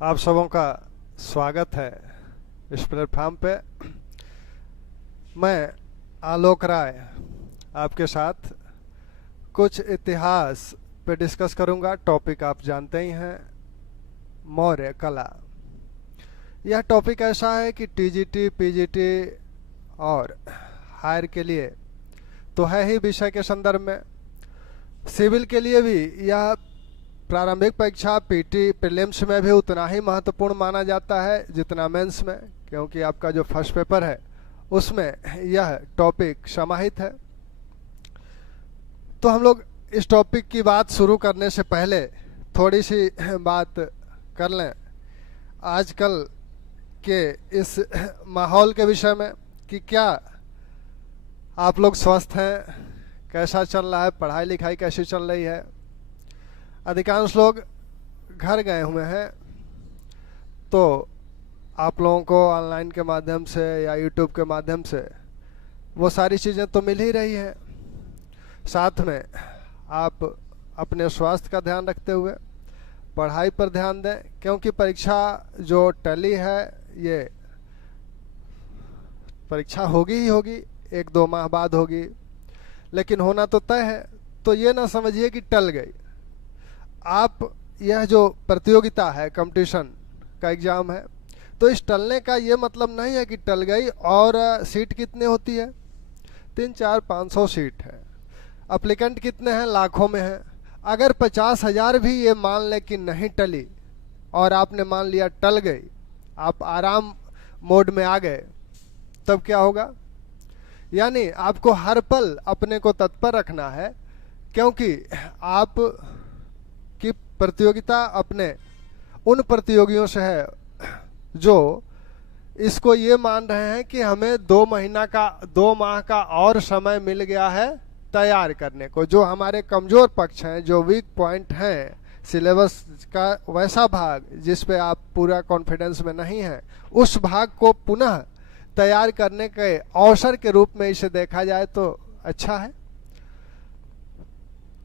आप सबों का स्वागत है इस प्लेटफॉर्म पे। मैं आलोक राय आपके साथ कुछ इतिहास पे डिस्कस करूंगा। टॉपिक आप जानते ही हैं, मौर्य कला। यह टॉपिक ऐसा है कि टीजीटी, पीजीटी और हायर के लिए तो है ही विषय के संदर्भ में, सिविल के लिए भी यह प्रारंभिक परीक्षा पीटी प्रीलिम्स में भी उतना ही महत्वपूर्ण माना जाता है जितना मेंस में, क्योंकि आपका जो फर्स्ट पेपर है उसमें यह टॉपिक समाहित है। तो हम लोग इस टॉपिक की बात शुरू करने से पहले थोड़ी सी बात कर लें आजकल के इस माहौल के विषय में कि क्या आप लोग स्वस्थ हैं, कैसा चल रहा है, पढ़ाई लिखाई कैसी चल रही है। अधिकांश लोग घर गए हुए हैं, तो आप लोगों को ऑनलाइन के माध्यम से या यूट्यूब के माध्यम से वो सारी चीज़ें तो मिल ही रही हैं। साथ में आप अपने स्वास्थ्य का ध्यान रखते हुए पढ़ाई पर ध्यान दें, क्योंकि परीक्षा जो टली है ये परीक्षा होगी ही होगी, 1-2 माह बाद होगी, लेकिन होना तो तय है। तो ये ना समझिए कि टल गई। आप यह जो प्रतियोगिता है, कंपटीशन का एग्ज़ाम है, तो इस टलने का ये मतलब नहीं है कि टल गई। और सीट कितने होती है? 300-400-500 सीट है। अप्लीकेंट कितने हैं? लाखों में हैं। अगर 50,000 भी ये मान लें कि नहीं टली और आपने मान लिया टल गई, आप आराम मोड में आ गए, तब क्या होगा? यानी आपको हर पल अपने को तत्पर रखना है, क्योंकि आप की प्रतियोगिता अपने उन प्रतियोगियों से है जो इसको ये मान रहे हैं कि हमें 2 माह का और समय मिल गया है तैयार करने को। जो हमारे कमजोर पक्ष हैं, जो वीक पॉइंट हैं सिलेबस का, वैसा भाग जिस पे आप पूरा कॉन्फिडेंस में नहीं है, उस भाग को पुनः तैयार करने के अवसर के रूप में इसे देखा जाए तो अच्छा है।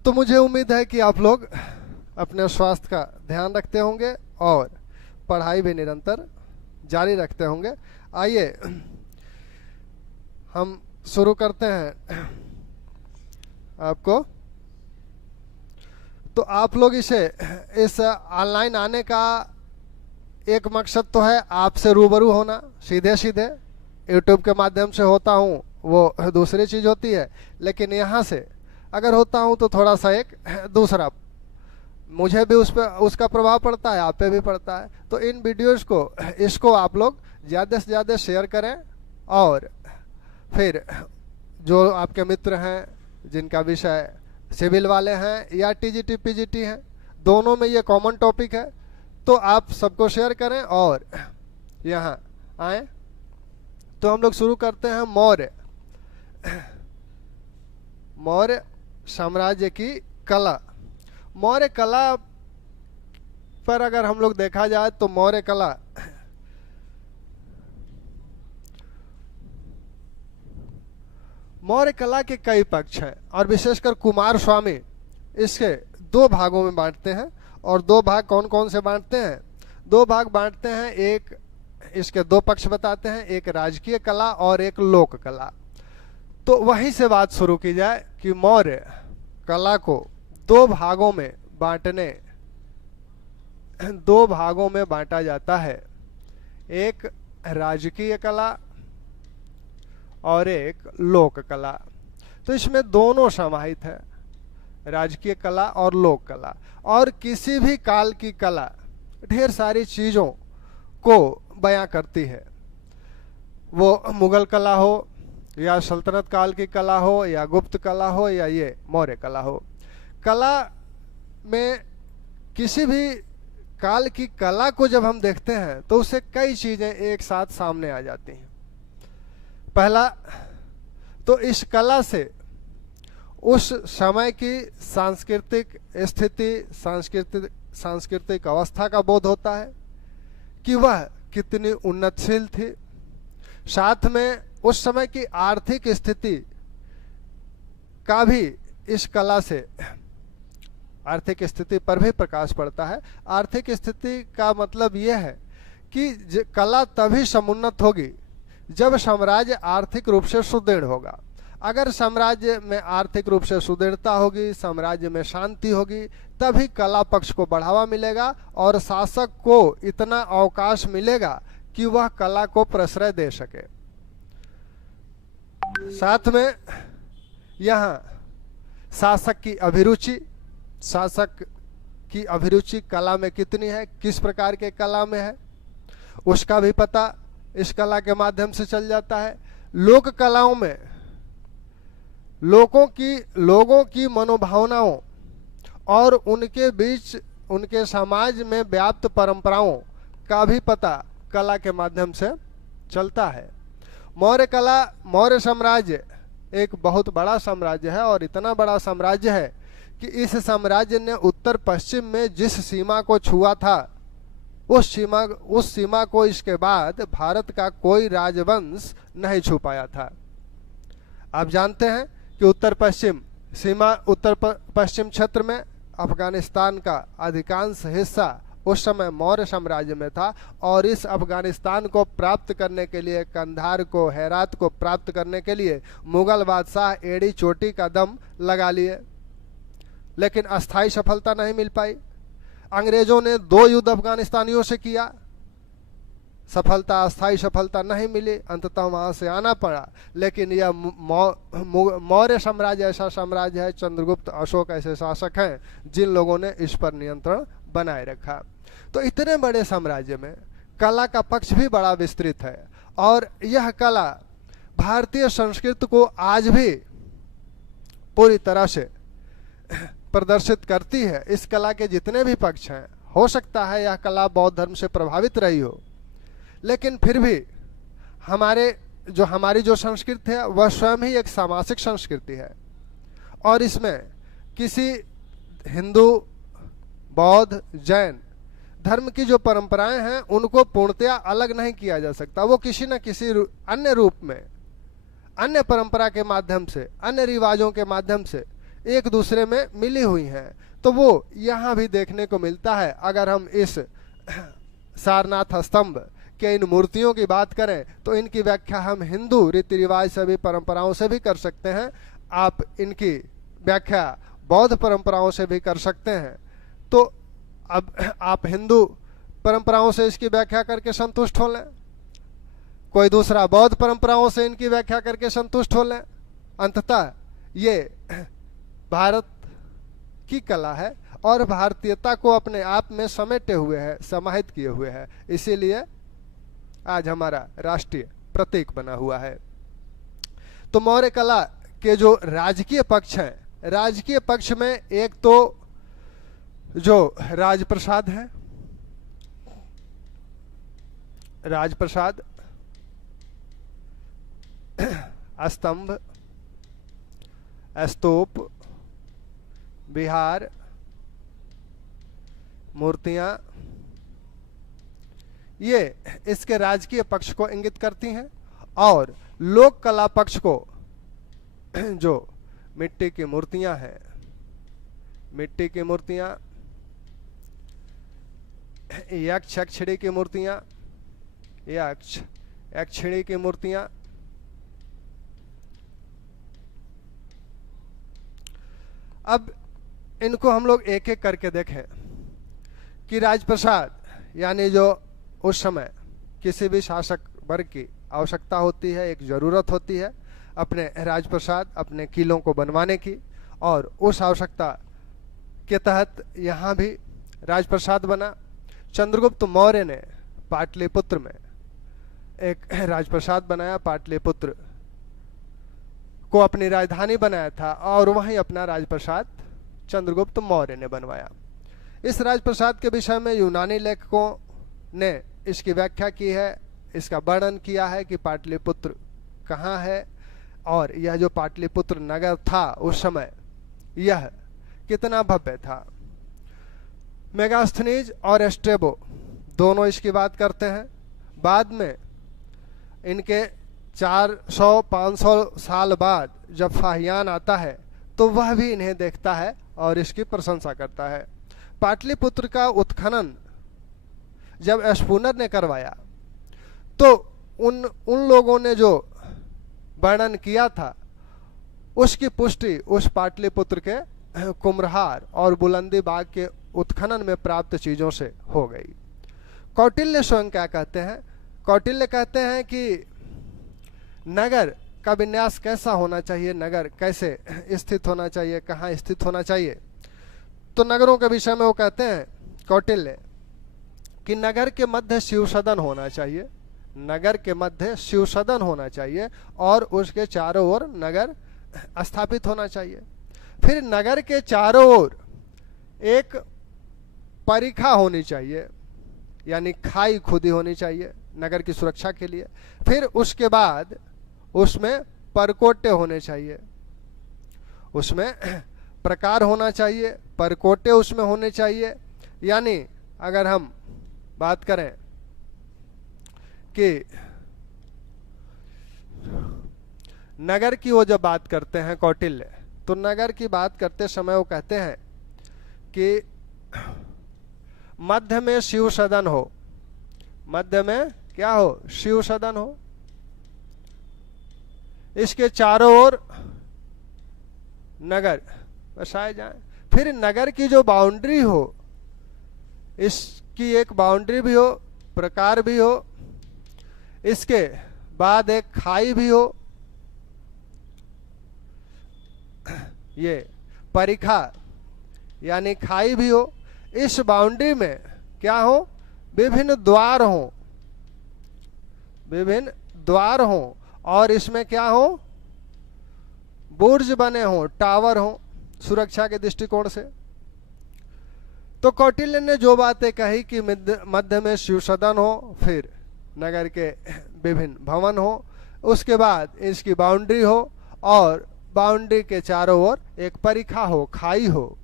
तो मुझे उम्मीद है कि आप लोग अपने स्वास्थ्य का ध्यान रखते होंगे और पढ़ाई भी निरंतर जारी रखते होंगे। आइए हम शुरू करते हैं आपको। तो आप लोग इस ऑनलाइन आने का एक मकसद तो है आपसे रूबरू होना, सीधे सीधे। यूट्यूब के माध्यम से होता हूँ वो दूसरी चीज़ होती है, लेकिन यहाँ से अगर होता हूँ तो थोड़ा सा एक दूसरा, मुझे भी उसका प्रभाव पड़ता है, आप पे भी पड़ता है। तो इन वीडियोस को इसको आप लोग ज़्यादा से ज़्यादा शेयर करें, और फिर जो आपके मित्र हैं जिनका विषय सिविल वाले हैं या टीजीटी पीजीटी हैं, दोनों में ये कॉमन टॉपिक है, तो आप सबको शेयर करें और यहाँ आए। तो हम लोग शुरू करते हैं मौर्य साम्राज्य की कला। मौर्य कला पर अगर हम लोग देखा जाए तो मौर्य कला के कई पक्ष हैं, और विशेषकर कुमार स्वामी इसके 2 भागों में बांटते हैं। और 2 भाग कौन कौन से बांटते हैं? 2 भाग बांटते हैं। एक इसके 2 पक्ष बताते हैं, एक राजकीय कला और एक लोक कला। तो वहीं से बात शुरू की जाए कि मौर्य कला को 2 भागों में बांटा जाता है। एक राजकीय कला और एक लोक कला। तो इसमें दोनों समाहित है, राजकीय कला और लोक कला। और किसी भी काल की कला ढेर सारी चीज़ों को बयां करती है, वो मुगल कला हो या सल्तनत काल की कला हो या गुप्त कला हो या ये मौर्य कला हो। कला में किसी भी काल की कला को जब हम देखते हैं तो उससे कई चीज़ें एक साथ सामने आ जाती हैं। पहला तो इस कला से उस समय की सांस्कृतिक स्थिति, सांस्कृतिक अवस्था का बोध होता है कि वह कितनी उन्नतशील थी। साथ में उस समय की आर्थिक स्थिति का भी इस कला से आर्थिक स्थिति पर भी प्रकाश पड़ता है। आर्थिक स्थिति का मतलब यह है कि कला तभी समुन्नत होगी जब साम्राज्य आर्थिक रूप से सुदृढ़ होगा। अगर साम्राज्य में आर्थिक रूप से सुदृढ़ता होगी, साम्राज्य में शांति होगी, तभी कला पक्ष को बढ़ावा मिलेगा और शासक को इतना अवकाश मिलेगा कि वह कला को प्रश्रय दे सके। साथ में यहाँ शासक की अभिरुचि कला में कितनी है, किस प्रकार के कला में है, उसका भी पता इस कला के माध्यम से चल जाता है। लोक कलाओं में लोगों की मनोभावनाओं और उनके बीच उनके समाज में व्याप्त परंपराओं का भी पता कला के माध्यम से चलता है। मौर्य साम्राज्य एक बहुत बड़ा साम्राज्य है और इतना बड़ा साम्राज्य है कि इस साम्राज्य ने उत्तर पश्चिम में जिस सीमा को छुआ था, उस सीमा को इसके बाद भारत का कोई राजवंश नहीं छू पाया था। आप जानते हैं कि उत्तर पश्चिम क्षेत्र में अफगानिस्तान का अधिकांश हिस्सा उस समय मौर्य साम्राज्य में था और इस अफगानिस्तान को प्राप्त करने के लिए, कंधार को, हेरात को प्राप्त करने के लिए मुगल बादशाह एड़ी चोटी का दम लगा लिए, लेकिन अस्थायी सफलता नहीं मिल पाई। अंग्रेजों ने 2 युद्ध अफगानिस्तानियों से किया, अस्थायी सफलता नहीं मिली, अंततः वहां से आना पड़ा। लेकिन यह मौर्य साम्राज्य ऐसा साम्राज्य है, चंद्रगुप्त, अशोक ऐसे शासक हैं जिन लोगों ने इस पर नियंत्रण बनाए रखा। तो इतने बड़े साम्राज्य में कला का पक्ष भी बड़ा विस्तृत है और यह कला भारतीय संस्कृति को आज भी पूरी तरह से प्रदर्शित करती है। इस कला के जितने भी पक्ष हैं, हो सकता है यह कला बौद्ध धर्म से प्रभावित रही हो, लेकिन फिर भी हमारी जो संस्कृति है वह स्वयं ही एक सामाजिक संस्कृति है और इसमें किसी हिंदू, बौद्ध, जैन धर्म की जो परंपराएं हैं उनको पूर्णतया अलग नहीं किया जा सकता। वो किसी न किसी अन्य रूप में, अन्य परंपरा के माध्यम से, अन्य रिवाजों के माध्यम से एक दूसरे में मिली हुई हैं। तो वो यहाँ भी देखने को मिलता है। अगर हम इस सारनाथ स्तंभ के इन मूर्तियों की बात करें तो इनकी व्याख्या हम हिंदू रीति रिवाज से भी, परंपराओं से भी कर सकते हैं। आप इनकी व्याख्या बौद्ध परंपराओं से भी कर सकते हैं। तो अब आप हिंदू परंपराओं से इसकी व्याख्या करके संतुष्ट हो लें, कोई दूसरा बौद्ध परंपराओं से इनकी व्याख्या करके संतुष्ट हो लें। अंततः ये भारत की कला है और भारतीयता को अपने आप में समेटे हुए है, समाहित किए हुए है, इसीलिए आज हमारा राष्ट्रीय प्रतीक बना हुआ है। तो मौर्य कला के जो राजकीय पक्ष हैं, राजकीय पक्ष में एक तो जो राजप्रसाद है, राजप्रसाद, स्तंभ, स्तूप, विहार, मूर्तियां, ये इसके राजकीय पक्ष को इंगित करती हैं। और लोक कला पक्ष को जो मिट्टी की मूर्तियां हैं, मिट्टी की मूर्तियां, यक्षिणी की मूर्तियां, यक्षिणी की मूर्तियां, अब इनको हम लोग एक एक करके देखें कि राजप्रसाद यानी जो उस समय किसी भी शासक वर्ग की आवश्यकता होती है, एक जरूरत होती है अपने राजप्रसाद, अपने किलों को बनवाने की, और उस आवश्यकता के तहत यहाँ भी राजप्रसाद बना। चंद्रगुप्त मौर्य ने पाटलिपुत्र में एक राजप्रसाद बनाया, पाटलिपुत्र को अपनी राजधानी बनाया था और वहीं अपना राजप्रसाद चंद्रगुप्त मौर्य ने बनवाया। इस राजप्रसाद के विषय में यूनानी लेखकों ने इसकी व्याख्या की है, इसका वर्णन किया है कि पाटलिपुत्र कहाँ है और यह जो पाटलिपुत्र नगर था उस समय यह कितना भव्य था। मेगास्थनीज और स्ट्रेबो दोनों इसकी बात करते हैं। बाद में इनके 400-500 साल बाद जब फाहियान आता है तो वह भी इन्हें देखता है और इसकी प्रशंसा करता है। पाटलिपुत्र का उत्खनन जब स्पूनर ने करवाया तो उन लोगों ने जो वर्णन किया था उसकी पुष्टि उस पाटलिपुत्र के कुम्हरार और बुलंदी बाग के उत्खनन में प्राप्त चीजों से हो गई। कौटिल्य स्वयं क्या कहते हैं? कौटिल्य कहते हैं कि नगर का विन्यास कैसा होना चाहिए, नगर कैसे स्थित होना चाहिए, कहाँ स्थित होना चाहिए। तो नगरों के विषय में वो कहते हैं कौटिल्य कि नगर के मध्य शिव सदन होना चाहिए, नगर के मध्य शिव सदन होना चाहिए और उसके चारों ओर नगर स्थापित होना चाहिए। फिर नगर के चारों ओर एक परिखा होनी चाहिए, यानी खाई खुदी होनी चाहिए नगर की सुरक्षा के लिए। फिर उसके बाद उसमें परकोटे होने चाहिए, उसमें प्रकार होना चाहिए, परकोटे उसमें होने चाहिए। यानी अगर हम बात करें कि नगर की वो जब बात करते हैं कौटिल्य, तो नगर की बात करते समय वो कहते हैं कि मध्य में शिव सदन हो, मध्य में क्या हो? शिव सदन हो, इसके चारों ओर नगर बसाए जाएं। फिर नगर की जो बाउंड्री हो, इसकी एक बाउंड्री भी हो, प्रकार भी हो, इसके बाद एक खाई भी हो, ये परिखा यानी खाई भी हो। इस बाउंड्री में क्या हो? विभिन्न द्वार हो, विभिन्न द्वार हो, और इसमें क्या हो? बुर्ज बने हो, टावर हो, सुरक्षा के दृष्टिकोण से। तो कौटिल्य ने जो बातें कही कि मध्य में शिव सदन हो, फिर नगर के विभिन्न भवन हो, उसके बाद इसकी बाउंड्री हो और बाउंड्री के चारों ओर एक परिखा हो, खाई हो,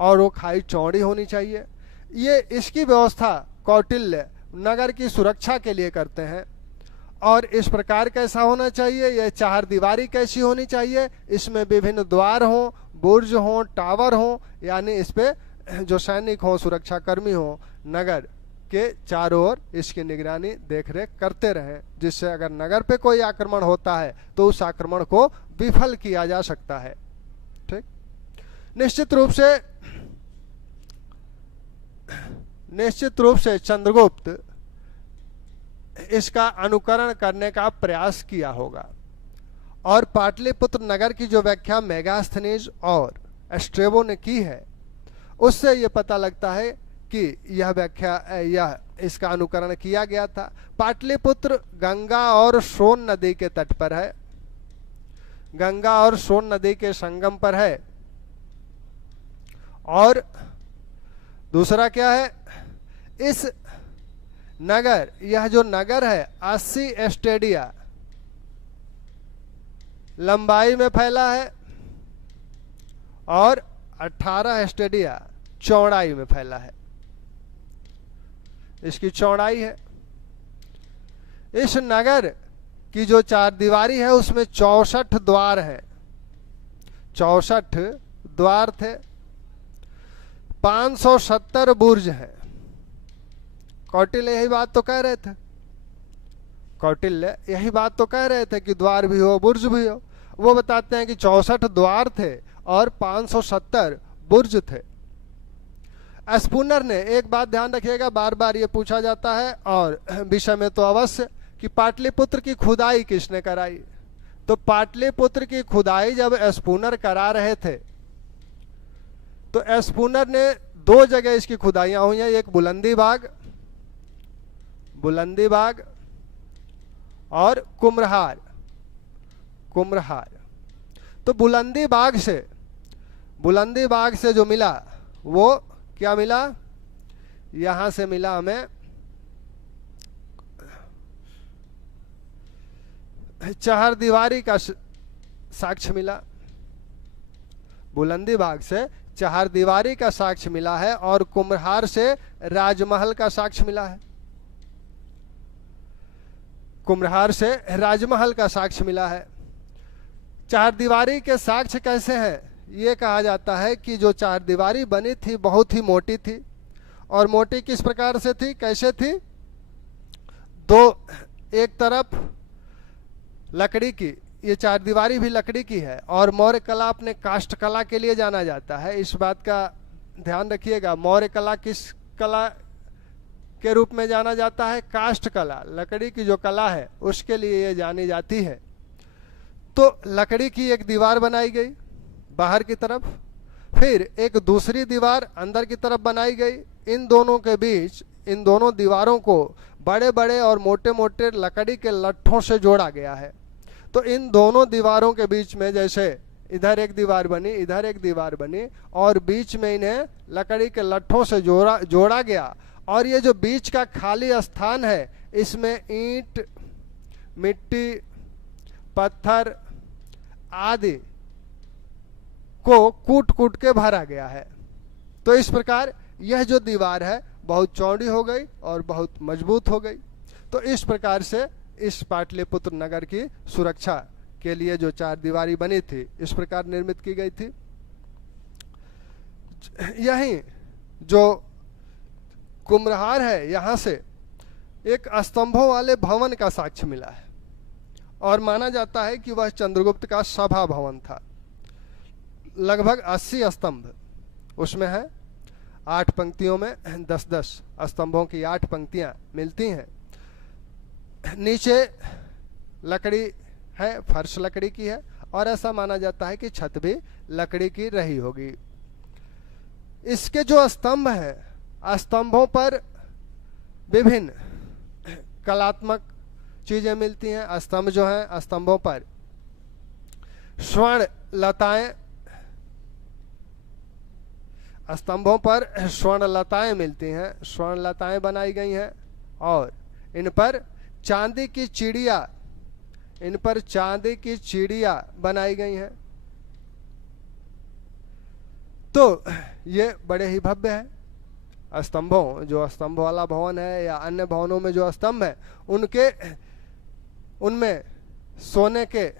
और वो खाई चौड़ी होनी चाहिए। ये इसकी व्यवस्था कौटिल्य नगर की सुरक्षा के लिए करते हैं। और इस प्रकार कैसा होना चाहिए? यह चार दीवारी कैसी होनी चाहिए? इसमें विभिन्न द्वार हो, बुर्ज हो, टावर हो, यानी इस पे जो सैनिक हो, सुरक्षा कर्मी हो, नगर के चारों ओर इसकी निगरानी देखरेख करते रहें, जिससे अगर नगर पे कोई आक्रमण होता है तो उस आक्रमण को विफल किया जा सकता है। ठीक, निश्चित रूप से चंद्रगुप्त इसका अनुकरण करने का प्रयास किया होगा। और पाटलिपुत्र नगर की जो व्याख्या मेगास्थनीज और स्ट्रेबो ने की है, उससे यह पता लगता है कि यह व्याख्या यह इसका अनुकरण किया गया था। पाटलिपुत्र गंगा और सोन नदी के तट पर है, गंगा और सोन नदी के संगम पर है। और दूसरा क्या है? इस नगर, यह जो नगर है 80 एस्टेडिया लंबाई में फैला है और 18 एस्टेडिया चौड़ाई में फैला है, इसकी चौड़ाई है। इस नगर की जो चार दीवारी है उसमें 64 द्वार हैं, 64 द्वार थे, 570 बुर्ज हैं। कौटिल्य यही बात तो कह रहे थे, कौटिल्य यही बात तो कह रहे थे कि द्वार भी हो, बुर्ज भी हो। वो बताते हैं कि 64 द्वार थे और 570 बुर्ज थे। स्पूनर ने एक बात ध्यान रखिएगा, बार बार ये पूछा जाता है और विषय में तो अवश्य, कि पाटलिपुत्र की खुदाई किसने कराई? तो पाटलिपुत्र की खुदाई जब स्पूनर करा रहे थे तो स्पूनर ने 2 जगह इसकी खुदाइयां हुई हैं, एक बुलंदी बाग और कुम्हरार। तो बुलंदी बाग से जो मिला वो क्या मिला? यहां से मिला हमें चार दीवारी का साक्ष्य मिला, बुलंदी बाग से चार दीवारी का साक्ष्य मिला है और कुम्हरार से राजमहल का साक्ष्य मिला है, कुम्हरार से राजमहल का साक्ष्य मिला है। चार दीवारी के साक्ष्य कैसे हैं ये कहा जाता है कि जो चारदीवारी बनी थी बहुत ही मोटी थी। और मोटी किस प्रकार से थी, कैसे थी? दो, एक तरफ लकड़ी की, ये चारदीवारी भी लकड़ी की है। और मौर्य कला अपने काष्ठ कला के लिए जाना जाता है, इस बात का ध्यान रखिएगा। मौर्य कला किस कला के रूप में जाना जाता है? काष्ठ कला, लकड़ी की जो कला है उसके लिए ये जानी जाती है। तो लकड़ी की एक दीवार बनाई गई बाहर की तरफ, फिर एक दूसरी दीवार अंदर की तरफ बनाई गई। इन दोनों के बीच, इन दोनों दीवारों को बड़े बड़े और मोटे मोटे लकड़ी के लट्ठों से जोड़ा गया है। तो इन दोनों दीवारों के बीच में, जैसे इधर एक दीवार बनी, इधर एक दीवार बनी, और बीच में इन्हें लकड़ी के लट्ठों से जोड़ा गया। और ये जो बीच का खाली स्थान है, इसमें ईंट, मिट्टी, पत्थर आदि को कूट कूट के भरा गया है। तो इस प्रकार यह जो दीवार है बहुत चौड़ी हो गई और बहुत मजबूत हो गई। तो इस प्रकार से इस पाटलिपुत्र नगर की सुरक्षा के लिए जो चारदीवारी बनी थी, इस प्रकार निर्मित की गई थी। यही जो कुम्हरार है, यहाँ से एक स्तंभों वाले भवन का साक्ष्य मिला है और माना जाता है कि वह चंद्रगुप्त का सभा भवन था। लगभग 80 स्तंभ उसमें है, 8 पंक्तियों में 10-10 स्तंभों की 8 पंक्तियां मिलती हैं। नीचे लकड़ी है, फर्श लकड़ी की है, और ऐसा माना जाता है कि छत भी लकड़ी की रही होगी। इसके जो स्तंभ हैं, स्तंभों पर विभिन्न कलात्मक चीजें मिलती हैं। स्तंभ जो हैं, स्तंभों पर स्वर्ण लताएं, स्तंभों पर स्वर्ण लताएं मिलती हैं, स्वर्ण लताएं बनाई गई हैं। और इन पर चांदी की चिड़िया, इन पर चांदी की चिड़िया बनाई गई हैं। तो ये बड़े ही भव्य है। स्तंभों, जो स्तंभ वाला भवन है या अन्य भवनों में जो स्तंभ है, उनमें सोने के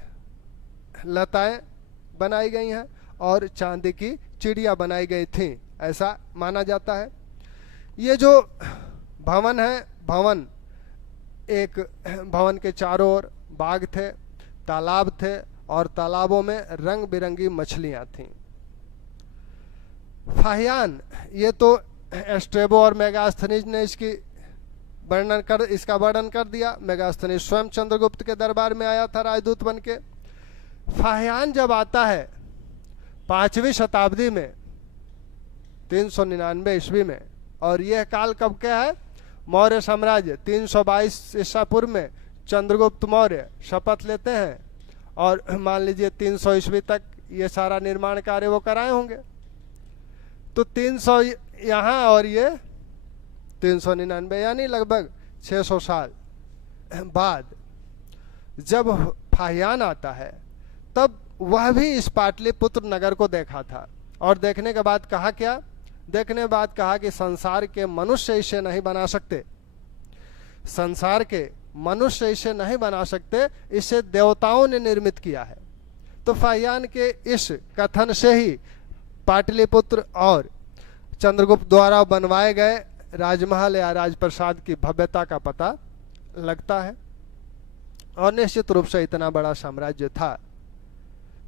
लताएं बनाई गई हैं और चांदी की चिड़िया बनाई गई थी, ऐसा माना जाता है। ये जो भवन है, भवन एक भवन के चारों ओर बाग थे, तालाब थे, और तालाबों में रंग बिरंगी मछलियां थीं। फाहियान, ये तो एस्ट्रेबो और मेगास्थनीज ने इसका वर्णन कर दिया। मेगास्थनीज स्वयं चंद्रगुप्त के दरबार में आया था राजदूत बन के। फाहियान जब आता है 5वीं शताब्दी में, 399 ईस्वी में, और यह काल कब का है? मौर्य साम्राज्य 322 ईसा पूर्व में चंद्रगुप्त मौर्य शपथ लेते हैं, और मान लीजिए 300 ईस्वी तक ये सारा निर्माण कार्य वो कराए होंगे। तो 300 यहाँ और ये 399, यानी लगभग 600 साल बाद जब फाहियान आता है, तब वह भी इस पाटलिपुत्र नगर को देखा था। और देखने के बाद कहा क्या? देखने के बाद कहा कि संसार के मनुष्य इसे नहीं बना सकते, संसार के मनुष्य इसे नहीं बना सकते, इसे देवताओं ने निर्मित किया है। तो फाहियान के इस कथन से ही पाटलिपुत्र और चंद्रगुप्त द्वारा बनवाए गए राजमहल या राजप्रसाद की भव्यता का पता लगता है। और निश्चित रूप से इतना बड़ा साम्राज्य था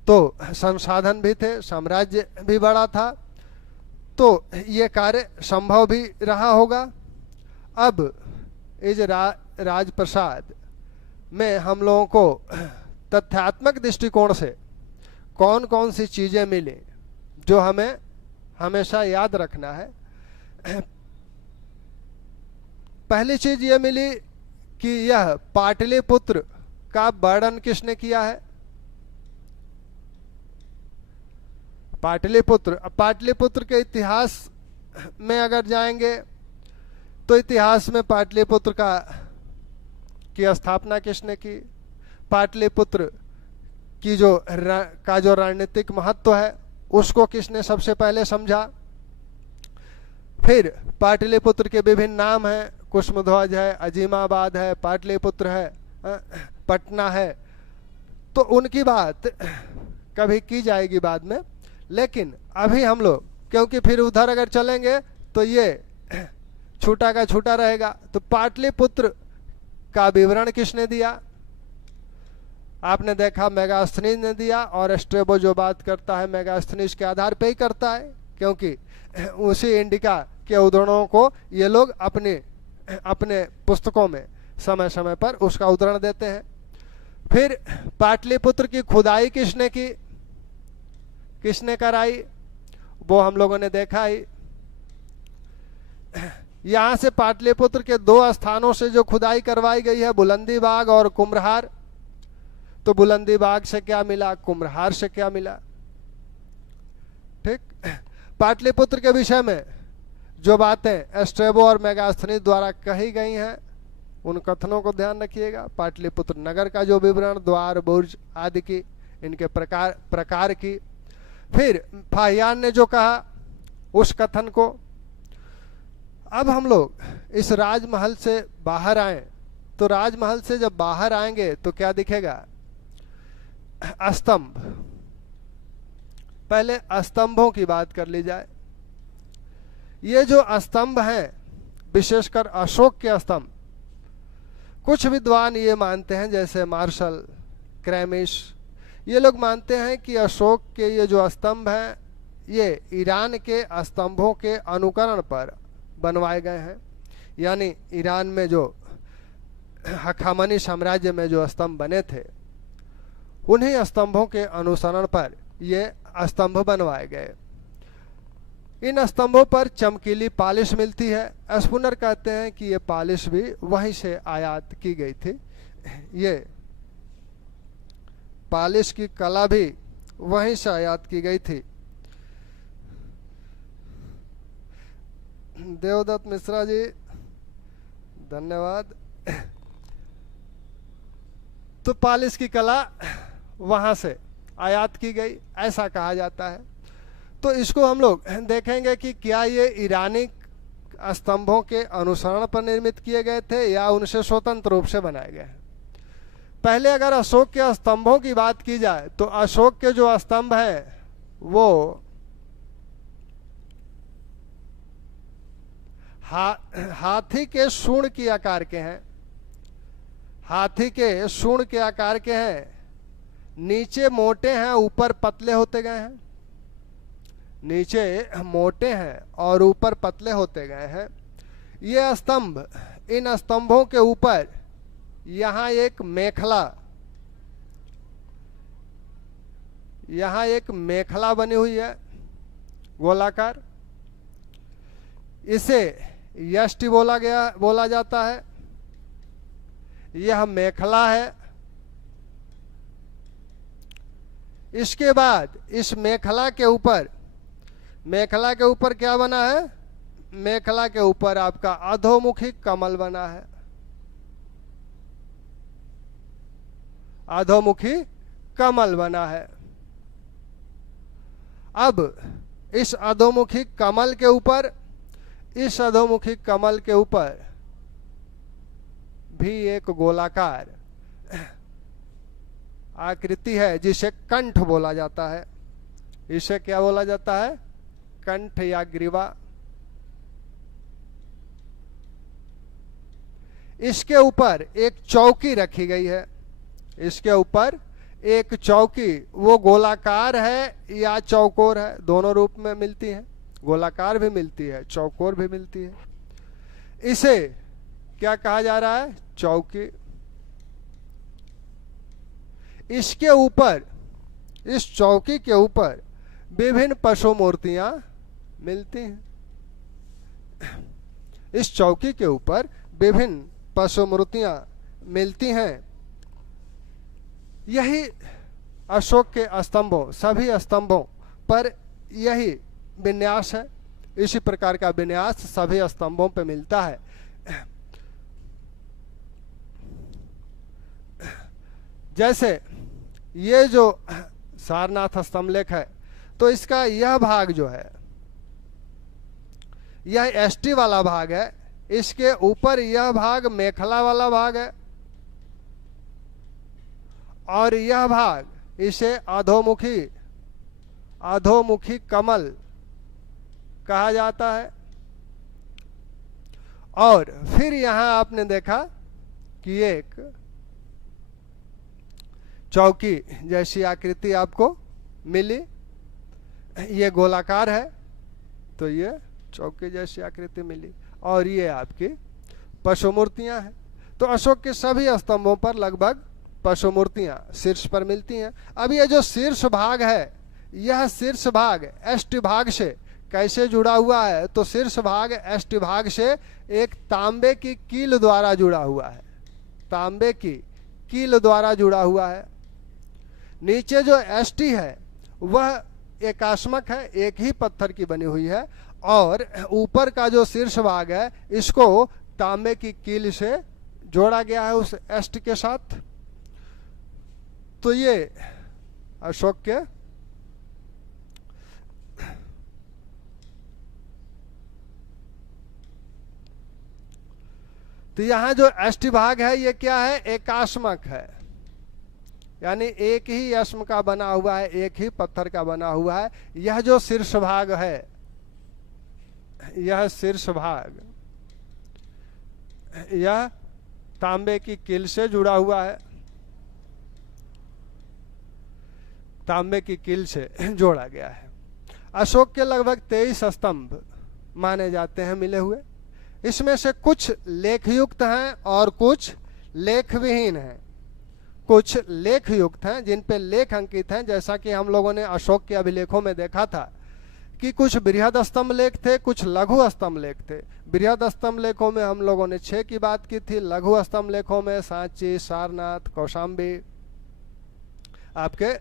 तो संसाधन भी थे, साम्राज्य भी बड़ा था, तो ये कार्य संभव भी रहा होगा। अब इस राजप्रसाद में हम लोगों को तथ्यात्मक दृष्टिकोण से कौन कौन सी चीजें मिली जो हमें हमेशा याद रखना है। पहली चीज ये मिली कि यह पाटलिपुत्र का वर्णन किसने किया है? पाटलिपुत्र के इतिहास में अगर जाएंगे तो इतिहास में पाटलिपुत्र की स्थापना किसने की? पाटलिपुत्र की जो रणनीतिक महत्व है उसको किसने सबसे पहले समझा? फिर पाटलिपुत्र के विभिन्न नाम हैं, कुसुमध्वज है, अजीमाबाद है, पाटलिपुत्र है, पटना है। तो उनकी बात कभी की जाएगी बाद में, लेकिन अभी हम लोग, क्योंकि फिर उधर अगर चलेंगे तो ये छूटा का छूटा रहेगा। तो पाटलिपुत्र का विवरण किसने दिया? आपने देखा मेगास्थनीज ने दिया, और स्ट्रेबो जो बात करता है मेगास्थनीज के आधार पे ही करता है, क्योंकि उसी इंडिका के उदाहरणों को ये लोग अपने अपने पुस्तकों में समय समय पर उसका उदाहरण देते हैं। फिर पाटलिपुत्र की खुदाई किसने की, किसने कराई, वो हम लोगों ने देखा ही। यहां से पाटलिपुत्र के दो स्थानों से जो खुदाई करवाई गई है, बुलंदी बाग और कुम्भरहार, तो बुलंदी बाग से क्या मिला, कुम्भरहार से क्या मिला। ठीक, पाटलिपुत्र के विषय में जो बातें स्ट्रेबो और मेगास्थनीज द्वारा कही गई हैं उन कथनों को ध्यान रखिएगा। पाटलिपुत्र नगर का जो विवरण, द्वार बुर्ज आदि की, इनके प्रकार की। फिर फाहियान ने जो कहा उस कथन को। अब हम लोग इस राजमहल से बाहर आए, तो राजमहल से जब बाहर आएंगे तो क्या दिखेगा? स्तंभ। पहले स्तंभों की बात कर ली जाए। ये जो स्तंभ हैं, विशेषकर अशोक के स्तंभ, कुछ विद्वान ये मानते हैं, जैसे मार्शल, क्रैमिश, ये लोग मानते हैं कि अशोक के ये जो स्तंभ हैं ये ईरान के स्तंभों के अनुकरण पर बनवाए गए हैं। यानी ईरान में जो हखामनी साम्राज्य में जो स्तंभ बने थे, उन्हीं स्तंभों के अनुसरण पर ये स्तंभ बनवाए गए। इन स्तंभों पर चमकीली पालिश मिलती है। स्पूनर कहते हैं कि ये पालिश भी वहीं से आयात की गई थी। ये पालिश की कला भी वहीं से आयात की गई थी। देवदत्त मिश्रा जी, धन्यवाद। तो पालिश की कला वहां से आयात की गई, ऐसा कहा जाता है। तो इसको हम लोग देखेंगे कि क्या ये ईरानी स्तंभों के अनुसरण पर निर्मित किए गए थे या उनसे स्वतंत्र रूप से बनाए गए। पहले अगर अशोक के स्तंभों की बात की जाए तो अशोक के जो स्तंभ हैं वो हाथी के सूंड के आकार के हैं। हाथी के सूंड के आकार के हैं, नीचे मोटे हैं, ऊपर पतले होते गए हैं। नीचे मोटे हैं और ऊपर पतले होते गए हैं। ये स्तंभ, इन स्तंभों के ऊपर यहाँ एक मेखला बनी हुई है गोलाकार। इसे यष्टि बोला जाता है। यह मेखला है। इसके बाद इस मेखला के ऊपर क्या बना है? मेखला के ऊपर आपका अधोमुखी कमल बना है। अधोमुखी कमल बना है। अब इस अधोमुखी कमल के ऊपर भी एक गोलाकार आकृति है जिसे कंठ बोला जाता है। इसे क्या बोला जाता है? कंठ या ग्रीवा। इसके ऊपर एक चौकी रखी गई है। इसके ऊपर एक चौकी, वो गोलाकार है या चौकोर है, दोनों रूप में मिलती है। गोलाकार भी मिलती है, चौकोर भी मिलती है। इसे क्या कहा जा रहा है? चौकी। इसके ऊपर, इस चौकी के ऊपर विभिन्न पशु मूर्तियां मिलती हैं। इस चौकी के ऊपर विभिन्न पशु मूर्तियां मिलती हैं। यही अशोक के स्तंभों, सभी स्तंभों पर यही विन्यास है। इसी प्रकार का विन्यास सभी स्तंभों पे मिलता है। जैसे ये जो सारनाथ स्तंभलेख है, तो इसका यह भाग जो है, यह एसटी वाला भाग है। इसके ऊपर यह भाग मेखला वाला भाग है, और यह भाग इसे अधोमुखी अधोमुखी कमल कहा जाता है। और फिर यहां आपने देखा कि एक चौकी जैसी आकृति आपको मिली, ये गोलाकार है तो ये चौकी जैसी आकृति मिली, और ये आपकी पशु मूर्तियां हैं। तो अशोक के सभी स्तंभों पर लगभग पशु मूर्तियां शीर्ष पर मिलती हैं। अब ये जो शीर्ष भाग है, यह शीर्ष भाग अष्ट भाग से कैसे जुड़ा हुआ है? तो शीर्ष भाग अष्ट भाग से एक तांबे की कील द्वारा जुड़ा हुआ है, तांबे की कील द्वारा जुड़ा हुआ है। नीचे जो अष्टी है वह एकास्मक है, एक ही पत्थर की बनी हुई है, और ऊपर का जो शीर्ष भाग है इसको तांबे की कील से जोड़ा गया है उस अष्ट के साथ। तो ये अशोक के तो यहां जो अष्टभाग है ये क्या है? एकास्मक है, यानी एक ही यश्म का बना हुआ है, एक ही पत्थर का बना हुआ है। यह जो शीर्ष भाग है, यह शीर्ष भाग यह तांबे की कील से जुड़ा हुआ है, तांबे की कील से जोड़ा गया है। अशोक के लगभग 23 स्तंभ माने जाते हैं मिले हुए। इसमें से कुछ लेखयुक्त हैं और कुछ लेख विहीन हैं। कुछ लेख युक्त हैं जिन पे लेख अंकित हैं, जैसा कि हम लोगों ने अशोक के अभिलेखों में देखा था कि कुछ बृहद स्तंभ लेख थे, कुछ लघु स्तंभ लेख थे। बृहद स्तंभ लेखों में हम लोगों ने 6 की बात की थी, लघु स्तंभ लेखों में सांची, सारनाथ, कौशाम्बी, आपके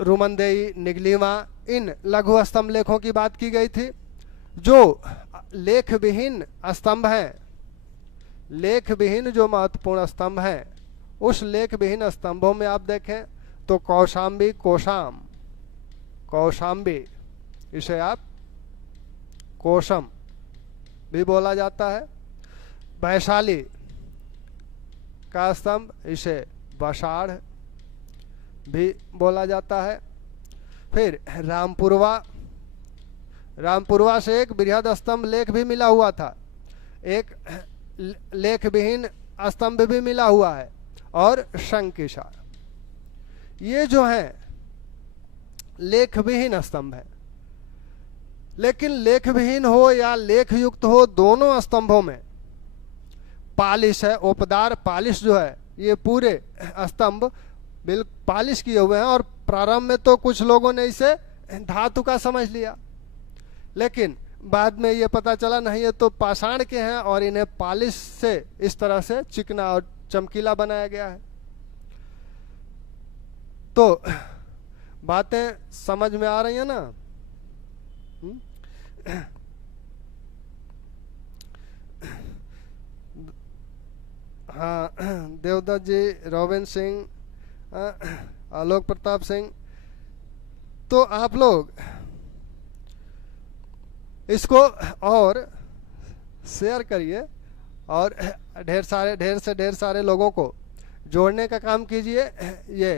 रुमनदेई, निगलीमा, इन लघु स्तंभ लेखों की बात की गई थी। जो लेख विहीन स्तंभ हैं, लेख विहीन जो महत्वपूर्ण स्तंभ हैं, उस लेख विहीन स्तंभों में आप देखें तो कौशाम्बी, कोशाम, कौशाम्बी, इसे आप कोशम भी बोला जाता है। वैशाली का स्तंभ, इसे वषाढ़ भी बोला जाता है। फिर रामपुरवा, रामपुरवा से एक बृहद स्तंभ लेख भी मिला हुआ था, एक लेख विहीन स्तंभ भी मिला हुआ है, और शंकिशा। ये जो है लेख विहीन स्तंभ है। लेकिन लेख विहीन हो या लेख युक्त हो, दोनों स्तंभों में पालिश है, उपदार पालिश जो है, ये पूरे स्तंभ बिल्कुल पालिश किए हुए हैं। और प्रारंभ में तो कुछ लोगों ने इसे धातु का समझ लिया, लेकिन बाद में ये पता चला नहीं, ये तो पाषाण के हैं और इन्हें पालिश से इस तरह से चिकना और चमकीला बनाया गया है। तो बातें समझ में आ रही है ना? हाँ, देवदत्त जी, रोबिन सिंह, आलोक प्रताप सिंह, तो आप लोग इसको और शेयर करिए और ढेर सारे लोगों को जोड़ने का काम कीजिए। ये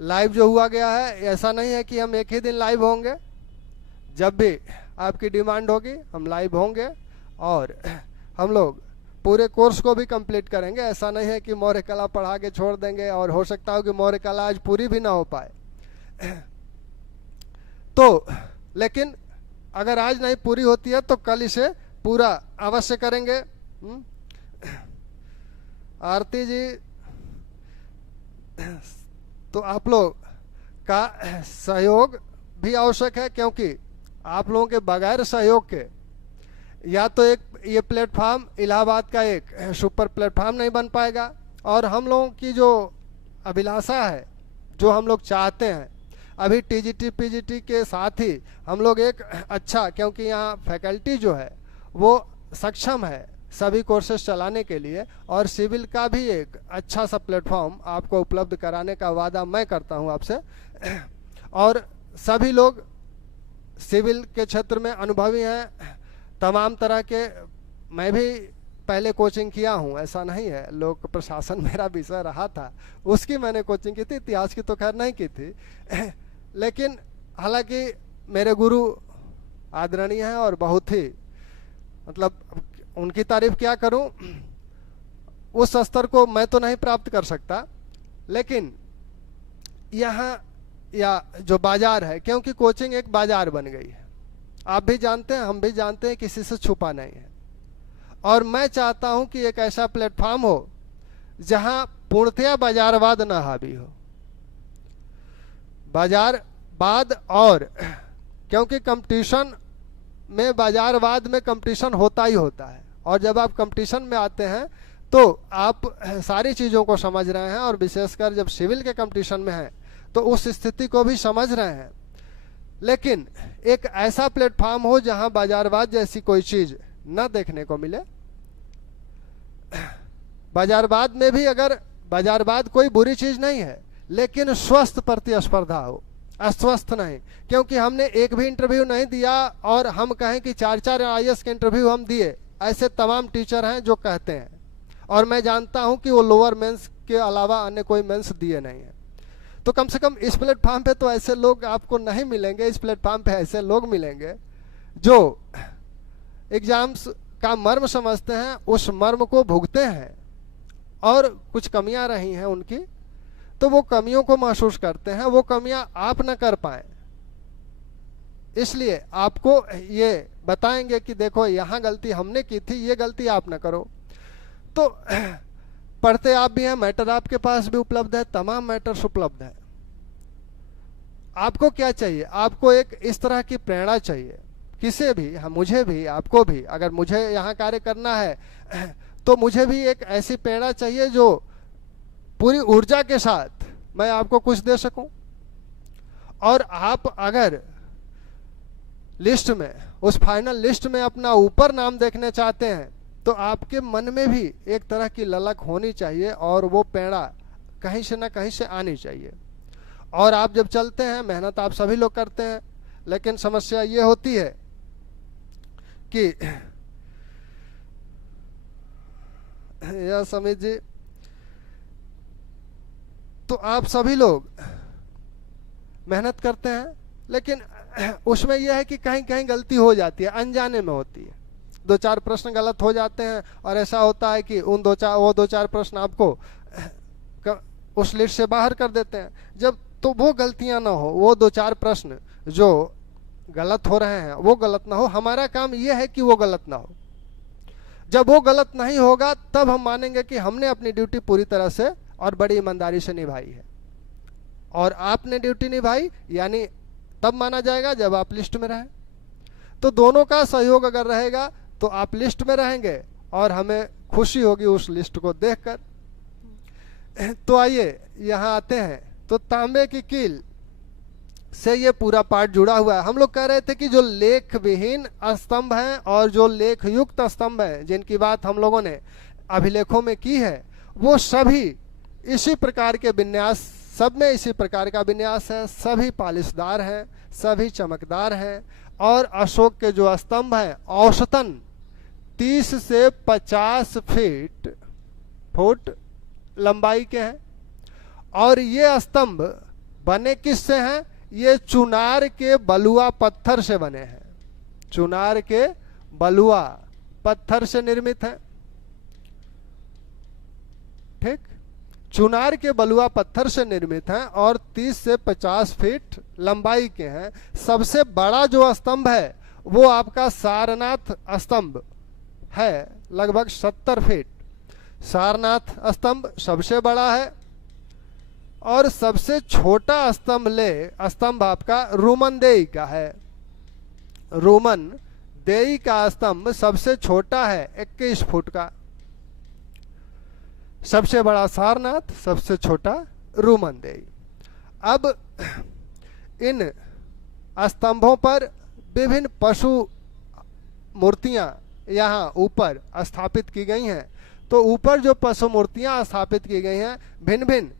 लाइव जो हुआ गया है, ऐसा नहीं है कि हम एक ही दिन लाइव होंगे, जब भी आपकी डिमांड होगी हम लाइव होंगे, और हम लोग पूरे कोर्स को भी कंप्लीट करेंगे। ऐसा नहीं है कि मौर्य कला पढ़ा के छोड़ देंगे, और हो सकता हो कि मौर्य कला आज पूरी भी ना हो पाए। तो लेकिन अगर आज नहीं पूरी होती है तो कल इसे पूरा अवश्य करेंगे। आरती जी, तो आप लोग का सहयोग भी आवश्यक है, क्योंकि आप लोगों के बगैर सहयोग के या तो एक ये प्लेटफॉर्म इलाहाबाद का एक सुपर प्लेटफॉर्म नहीं बन पाएगा, और हम लोगों की जो अभिलाषा है, जो हम लोग चाहते हैं, अभी टीजीटी पीजीटी के साथ ही हम लोग एक अच्छा, क्योंकि यहाँ फैकल्टी जो है वो सक्षम है सभी कोर्सेज चलाने के लिए, और सिविल का भी एक अच्छा सा प्लेटफॉर्म आपको उपलब्ध कराने का वादा मैं करता हूँ आपसे। और सभी लोग सिविल के क्षेत्र में अनुभवी हैं, तमाम तरह के, मैं भी पहले कोचिंग किया हूँ ऐसा नहीं है, लोक प्रशासन मेरा विषय रहा था, उसकी मैंने कोचिंग की थी, इतिहास की तो खैर नहीं की थी। लेकिन हालांकि मेरे गुरु आदरणीय हैं और बहुत ही, मतलब उनकी तारीफ क्या करूं, उस स्तर को मैं तो नहीं प्राप्त कर सकता, लेकिन यहाँ या जो बाजार है, क्योंकि कोचिंग एक बाजार बन गई है, आप भी जानते हैं हम भी जानते हैं, किसी से छुपा नहीं है। और मैं चाहता हूं कि एक ऐसा प्लेटफॉर्म हो जहां पूर्णतया बाजारवाद न हावी हो। बाजारवाद, और क्योंकि कंपटीशन में, बाजारवाद में कंपटीशन होता ही होता है, और जब आप कंपटीशन में आते हैं तो आप सारी चीज़ों को समझ रहे हैं, और विशेषकर जब सिविल के कंपटीशन में हैं तो उस स्थिति को भी समझ रहे हैं। लेकिन एक ऐसा प्लेटफॉर्म हो जहां बाजारवाद जैसी कोई चीज न देखने को मिले। बाजारवाद में भी, अगर बाजारवाद कोई बुरी चीज नहीं है, लेकिन स्वस्थ प्रतिस्पर्धा हो, अस्वस्थ नहीं। क्योंकि हमने एक भी इंटरव्यू नहीं दिया और हम कहें कि 4-4 IAS के इंटरव्यू हम दिए, ऐसे तमाम टीचर हैं जो कहते हैं, और मैं जानता हूं कि वो लोअर मेंस के अलावा अन्य कोई मेंस दिए नहीं है। तो कम से कम इस प्लेटफॉर्म पे तो ऐसे लोग आपको नहीं मिलेंगे, इस प्लेटफॉर्म पे ऐसे लोग मिलेंगे जो एग्जाम्स का मर्म समझते हैं, उस मर्म को भुगते हैं, और कुछ कमियां रही हैं उनकी, तो वो कमियों को महसूस करते हैं, वो कमियां आप न कर पाए, इसलिए आपको ये बताएंगे कि देखो यहाँ गलती हमने की थी, ये गलती आप न करो। तो पढ़ते आप भी हैं, मैटर आपके पास भी उपलब्ध है, तमाम मैटर्स उपलब्ध है। आपको क्या चाहिए? आपको एक इस तरह की प्रेरणा चाहिए, किसे भी, मुझे भी, आपको भी। अगर मुझे यहाँ कार्य करना है तो मुझे भी एक ऐसी प्रेरणा चाहिए जो पूरी ऊर्जा के साथ मैं आपको कुछ दे सकूं। और आप अगर लिस्ट में, उस फाइनल लिस्ट में अपना ऊपर नाम देखने चाहते हैं, तो आपके मन में भी एक तरह की ललक होनी चाहिए, और वो प्रेरणा कहीं से ना कहीं से आनी चाहिए। और आप जब चलते हैं, मेहनत आप सभी लोग करते हैं, लेकिन समस्या ये होती है कि यह समीत जी, तो आप सभी लोग मेहनत करते हैं, लेकिन उसमें यह है कि कहीं कहीं गलती हो जाती है, अनजाने में होती है, 2-4 प्रश्न गलत हो जाते हैं, और ऐसा होता है कि वो 2-4 प्रश्न आपको उस लिस्ट से बाहर कर देते हैं। जब तो वो गलतियां ना हो, वो 2-4 प्रश्न जो गलत हो रहे हैं वो गलत ना हो, हमारा काम यह है कि वो गलत ना हो। जब वो गलत नहीं होगा तब हम मानेंगे कि हमने अपनी ड्यूटी पूरी तरह से और बड़ी ईमानदारी से निभाई है, और आपने ड्यूटी निभाई, यानी तब माना जाएगा जब आप लिस्ट में रहें। तो दोनों का सहयोग अगर रहेगा तो आप लिस्ट में रहेंगे, और हमें खुशी होगी उस लिस्ट को देखकर। तो आइए यहाँ आते हैं, तो तांबे की कील से ये पूरा पार्ट जुड़ा हुआ है। हम लोग कह रहे थे कि जो लेख विहीन स्तंभ हैं और जो लेख युक्त स्तंभ हैं, जिनकी बात हम लोगों ने अभिलेखों में की है, वो सभी इसी प्रकार के विन्यास, सब में इसी प्रकार का विन्यास है, सभी पालिशदार हैं, सभी चमकदार हैं, और अशोक के जो स्तंभ हैं औसतन 30 से 50 फुट लंबाई के हैं। और ये स्तंभ बने किससे हैं? ये चुनार के बलुआ पत्थर से बने हैं, चुनार के बलुआ पत्थर से निर्मित है। ठीक, चुनार के बलुआ पत्थर से निर्मित हैं और 30 से 50 फीट लंबाई के हैं। सबसे बड़ा जो स्तंभ है वो आपका सारनाथ स्तंभ है, लगभग 70 फीट। सारनाथ स्तंभ सबसे बड़ा है, और सबसे छोटा स्तंभ आपका रोमन देई का है। रोमन देई का स्तंभ सबसे छोटा है, 21 फुट का। सबसे बड़ा सारनाथ, सबसे छोटा रोमन देई। अब इन स्तंभों पर विभिन्न पशु मूर्तियां यहाँ ऊपर स्थापित की गई हैं। तो ऊपर जो पशु मूर्तियां स्थापित की गई हैं भिन्न भिन्न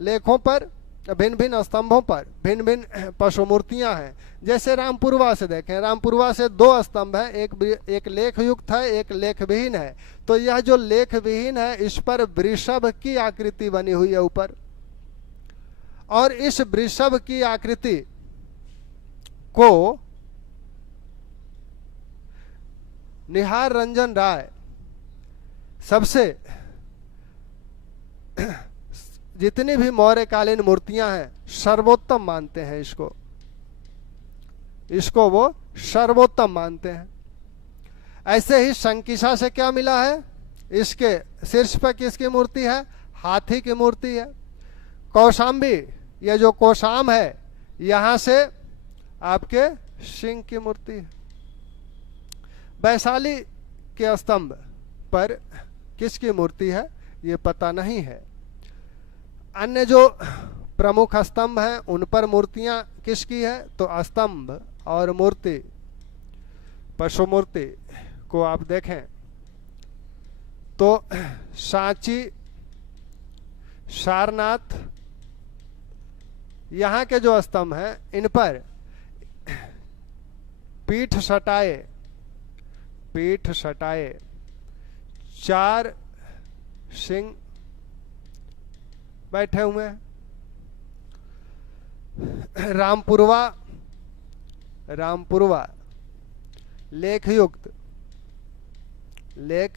लेखों पर भिन्न भिन्न स्तंभों पर भिन्न भिन्न पशु मूर्तियां हैं। जैसे रामपुरवा से देखें, रामपुरवा से 2 स्तंभ है, एक लेख युक्त है, एक लेख विहीन है। तो यह जो लेख विहीन है इस पर वृषभ की आकृति बनी हुई है ऊपर, और इस वृषभ की आकृति को निहार रंजन राय सबसे जितनी भी मौर्यकालीन मूर्तियां हैं सर्वोत्तम मानते हैं इसको वो सर्वोत्तम मानते हैं। ऐसे ही शंकिसा से क्या मिला है, इसके शीर्ष पर किसकी मूर्ति है, हाथी की मूर्ति है। कौशाम्बी, ये जो कोशाम है, यहां से आपके सिंह की मूर्ति है। वैशाली के स्तंभ पर किसकी मूर्ति है ये पता नहीं है। अन्य जो प्रमुख स्तंभ हैं उन पर मूर्तियां किसकी है, तो स्तंभ और मूर्ति, पशु मूर्ति को आप देखें तो सांची, सारनाथ, यहाँ के जो स्तंभ हैं इन पर पीठ सटाए 4 सिंह बैठे हुए हैं। रामपुरवा लेख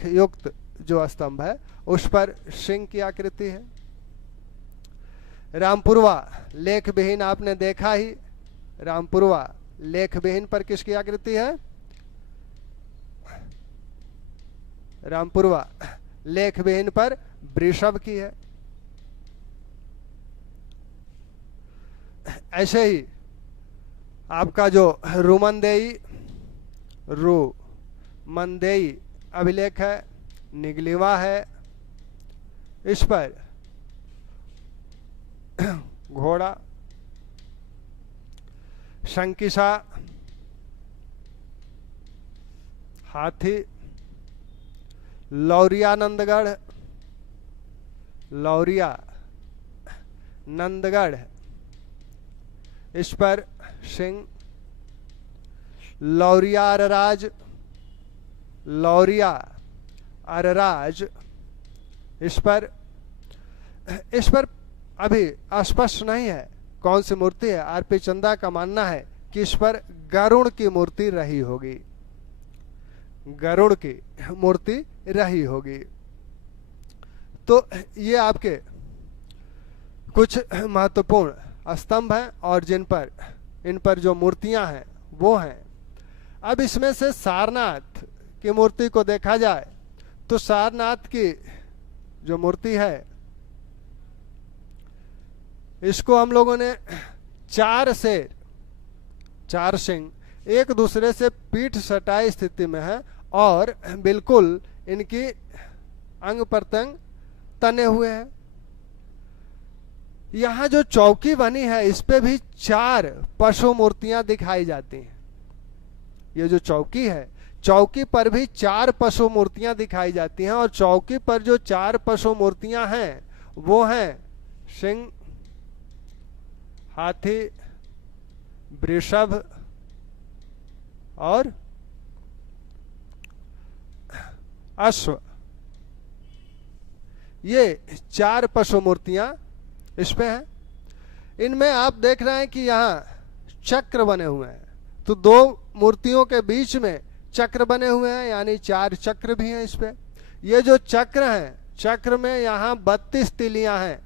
युक्त जो स्तंभ है उस पर सिंह की आकृति है। रामपुरवा लेख विहीन आपने देखा ही, रामपुरवा लेख विहीन पर किसकी आकृति है, रामपुरवा लेख विहीन पर वृषभ की है। ऐसे ही आपका जो रुमंदेई अभिलेख है, निगलिवा है, इस पर घोड़ा, शंकिसा, हाथी, लौरिया नंदगढ़, इस पर सिंह, लौरिया अरराज, इस पर अभी स्पष्ट नहीं है कौन सी मूर्ति है। आरपी चंदा का मानना है कि इस पर गरुड़ की मूर्ति रही होगी, गरुड़ की मूर्ति रही होगी। तो ये आपके कुछ महत्वपूर्ण स्तंभ हैं और इन पर जो मूर्तियां हैं वो हैं। अब इसमें से सारनाथ की मूर्ति को देखा जाए तो सारनाथ की जो मूर्ति है इसको हम लोगों ने 4 सिंह एक दूसरे से पीठ सटाई स्थिति में है और बिल्कुल इनकी अंग प्रत्यंग तने हुए हैं। यहाँ जो चौकी बनी है इस पे भी 4 पशु मूर्तियां दिखाई जाती हैं। ये जो चौकी है, चौकी पर भी 4 पशु मूर्तियां दिखाई जाती हैं और चौकी पर जो 4 पशु मूर्तियां हैं वो हैं सिंह, हाथी, वृषभ और अश्व। ये 4 पशु मूर्तियां इस पे हैं। इनमें आप देख रहे हैं कि यहाँ चक्र बने हुए हैं, तो 2 मूर्तियों के बीच में चक्र बने हुए हैं, यानी 4 चक्र भी हैं इस पे। ये जो चक्र हैं, चक्र में यहाँ 32 तिलियां हैं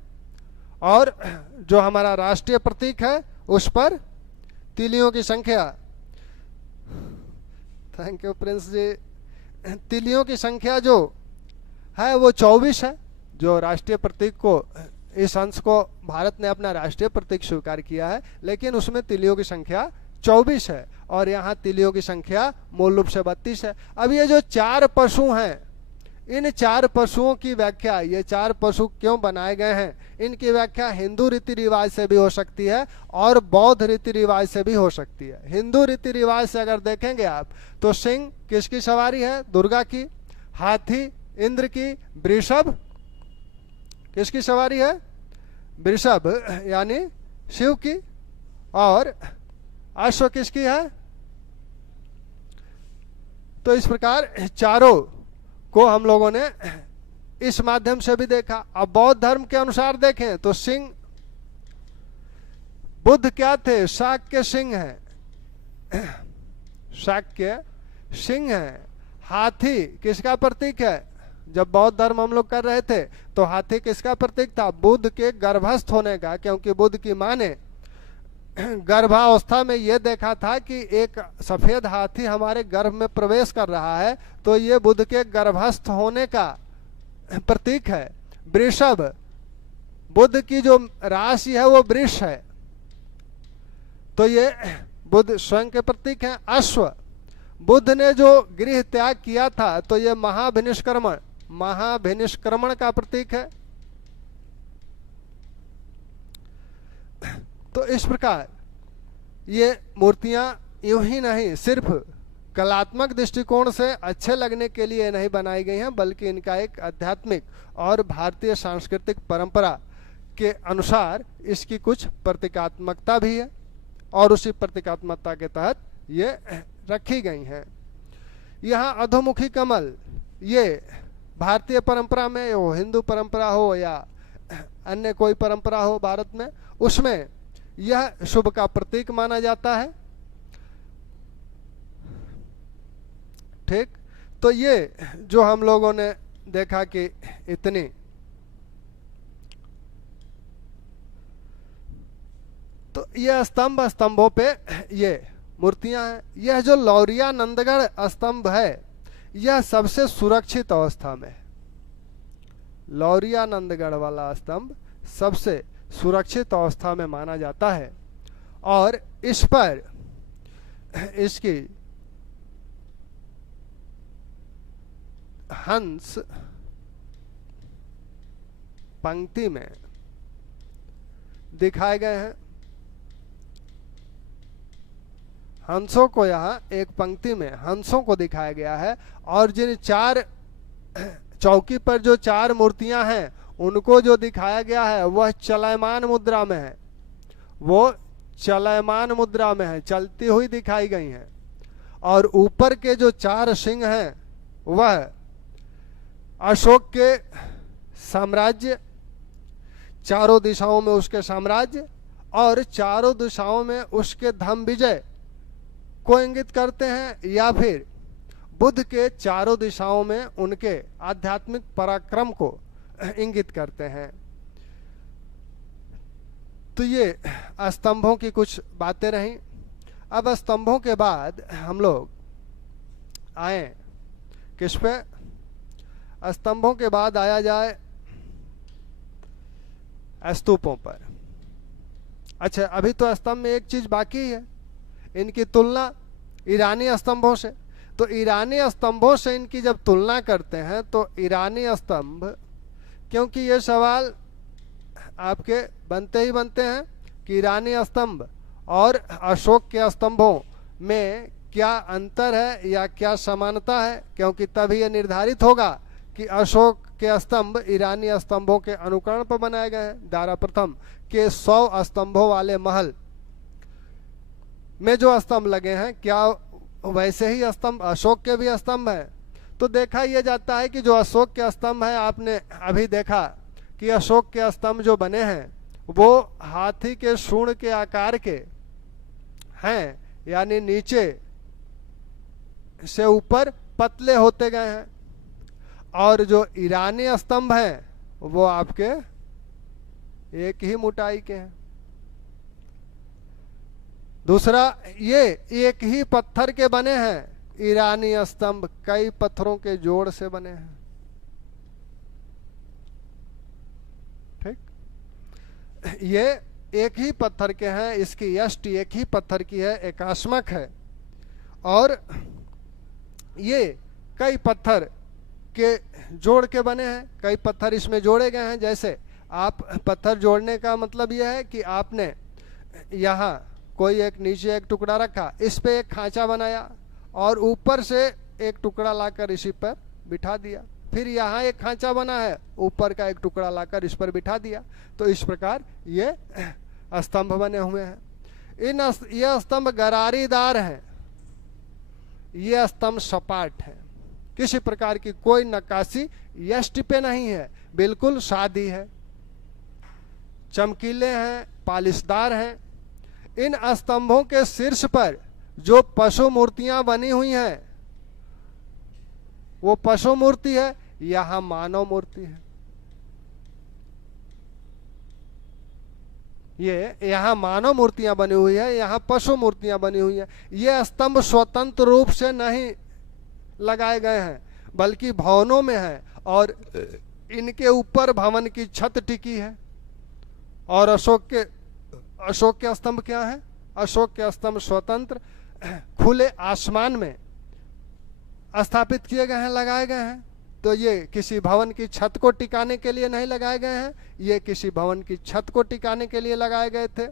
और जो हमारा राष्ट्रीय प्रतीक है उस पर तिलियों की संख्या, थैंक यू प्रिंस जी, तिलियों की संख्या जो है वो 24 है। जो राष्ट्रीय प्रतीक को, इस अंश को भारत ने अपना राष्ट्रीय प्रतीक स्वीकार किया है, लेकिन उसमें तिलियों की संख्या 24 है और यहाँ तिलियों की संख्या मूल रूप से 32 है। अब ये जो 4 पशु हैं, इन 4 पशुओं की व्याख्या, ये 4 पशु क्यों बनाए गए हैं, इनकी व्याख्या हिंदू रीति रिवाज से भी हो सकती है और बौद्ध रीति रिवाज से भी हो सकती है। हिंदू रीति रिवाज से अगर देखेंगे आप तो सिंह किसकी सवारी है, दुर्गा की, हाथी इंद्र की, वृषभ किसकी सवारी है, वृषभ यानी शिव की, और अश्व किसकी है? तो इस प्रकार चारों को हम लोगों ने इस माध्यम से भी देखा। अब बौद्ध धर्म के अनुसार देखें तो सिंह, बुद्ध क्या थे? शाक्य सिंह है, शाक्य सिंह है। हाथी किसका प्रतीक है? जब बौद्ध धर्म हम लोग कर रहे थे तो हाथी किसका प्रतीक था? बुद्ध के गर्भस्थ होने का, क्योंकि बुद्ध की मां ने गर्भावस्था में यह देखा था कि एक सफेद हाथी हमारे गर्भ में प्रवेश कर रहा है, तो ये बुद्ध के गर्भस्थ होने का प्रतीक है। वृषभ, बुद्ध की जो राशि है वो वृष है, तो ये बुद्ध स्वयं के प्रतीक है। अश्व, बुद्ध ने जो गृह त्याग किया था तो ये महाभिनिष्क्रमण, महाभिनिष्क्रमण का प्रतीक है। तो इस प्रकार ये मूर्तियां यूं ही नहीं सिर्फ कलात्मक दृष्टिकोण से अच्छे लगने के लिए नहीं बनाई गई हैं, बल्कि इनका एक आध्यात्मिक और भारतीय सांस्कृतिक परंपरा के अनुसार इसकी कुछ प्रतीकात्मकता भी है, और उसी प्रतीकात्मकता के तहत ये रखी गई हैं। यहाँ अधोमुखी कमल, ये भारतीय परंपरा में हो, हिंदू परंपरा हो या अन्य कोई परंपरा हो भारत में, उसमें यह शुभ का प्रतीक माना जाता है। ठीक, तो ये जो हम लोगों ने देखा कि इतनी तो ये स्तंभों पे ये मूर्तियां हैं। यह जो लौरिया नंदगढ़ स्तंभ है यह सबसे सुरक्षित अवस्था में, लौरिया नंदगढ़ वाला स्तंभ सबसे सुरक्षित अवस्था में माना जाता है, और इस पर इसकी हंस पंक्ति में दिखाए गए हैं। हंसों को यहाँ एक पंक्ति में हंसों को दिखाया गया है, और जिन चार चौकी पर जो चार मूर्तियां हैं उनको जो दिखाया गया है वह चलयमान मुद्रा में है, वो चलयमान मुद्रा में है, चलती हुई दिखाई गई हैं। और ऊपर के जो चार सिंह हैं वह अशोक के साम्राज्य, चारों दिशाओं में उसके साम्राज्य और चारों दिशाओं में उसके धम विजय को इंगित करते हैं, या फिर बुद्ध के चारों दिशाओं में उनके आध्यात्मिक पराक्रम को इंगित करते हैं। तो ये स्तंभों की कुछ बातें रहीं। अब स्तंभों के बाद हम लोग आए किस पे? स्तंभों के बाद आया जाए स्तूपों पर। अच्छा, अभी तो स्तंभ में एक चीज बाकी है, इनकी तुलना ईरानी स्तंभों से। तो ईरानी स्तंभों से इनकी जब तुलना करते हैं तो ईरानी स्तंभ, क्योंकि ये सवाल आपके बनते ही बनते हैं कि ईरानी स्तंभ और अशोक के स्तंभों में क्या अंतर है या क्या समानता है, क्योंकि तभी ये निर्धारित होगा कि अशोक के स्तंभ ईरानी स्तंभों के अनुकरण पर बनाए गए हैं। दारा प्रथम के 100 स्तंभों वाले महल में जो स्तंभ लगे हैं क्या वैसे ही स्तंभ अशोक के भी स्तंभ हैं? तो देखा यह जाता है कि जो अशोक के स्तंभ हैं, आपने अभी देखा कि अशोक के स्तंभ जो बने हैं वो हाथी के सूंड के आकार के हैं, यानी नीचे से ऊपर पतले होते गए हैं, और जो ईरानी स्तंभ हैं वो आपके एक ही मोटाई के हैं। दूसरा, ये एक ही पत्थर के बने हैं, ईरानी स्तंभ कई पत्थरों के जोड़ से बने हैं। ठीक, ये एक ही पत्थर के हैं, इसकी यष्टि एक ही पत्थर की है, एकास्मक है, और ये कई पत्थर के जोड़ के बने हैं, कई पत्थर इसमें जोड़े गए हैं। जैसे आप पत्थर जोड़ने का मतलब यह है कि आपने यहाँ कोई एक नीचे एक टुकड़ा रखा, इस पे एक खांचा बनाया और ऊपर से एक टुकड़ा लाकर इसी पर बिठा दिया, फिर यहाँ एक खांचा बना है, ऊपर का एक टुकड़ा लाकर इस पर बिठा दिया। तो इस प्रकार ये स्तंभ बने हुए हैं। ये स्तंभ गरारीदार हैं, ये स्तंभ सपाट है, किसी प्रकार की कोई नक्काशी यष्टि पे नहीं है, बिल्कुल सादी है, चमकीले हैं, पालिशदार हैं। इन स्तंभों के शीर्ष पर जो पशु मूर्तियां बनी हुई हैं वो पशु मूर्ति है, यहां मानव मूर्ति है। ये यहां मानव मूर्तियां बनी हुई है, यहां पशु मूर्तियां बनी हुई है। ये स्तंभ स्वतंत्र रूप से नहीं लगाए गए हैं, बल्कि भवनों में है और इनके ऊपर भवन की छत टिकी है। और अशोक के स्तंभ क्या है? अशोक के स्तंभ स्वतंत्र खुले आसमान में स्थापित किए गए हैं, लगाए गए हैं। तो ये किसी भवन की छत को टिकाने के लिए नहीं लगाए गए हैं, ये किसी भवन की छत को टिकाने के लिए लगाए गए थे।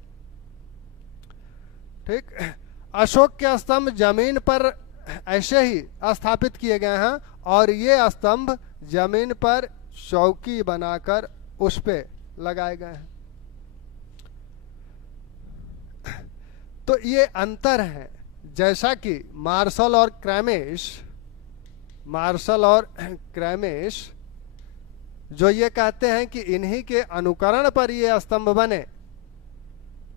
ठीक, अशोक के स्तंभ जमीन पर ऐसे ही स्थापित किए गए हैं और ये स्तंभ जमीन पर चौकी बनाकर उस पे लगाए गए हैं। तो ये अंतर है। जैसा कि मार्शल और क्रैमिश जो ये कहते हैं कि इन्हीं के अनुकरण पर ये स्तंभ बने,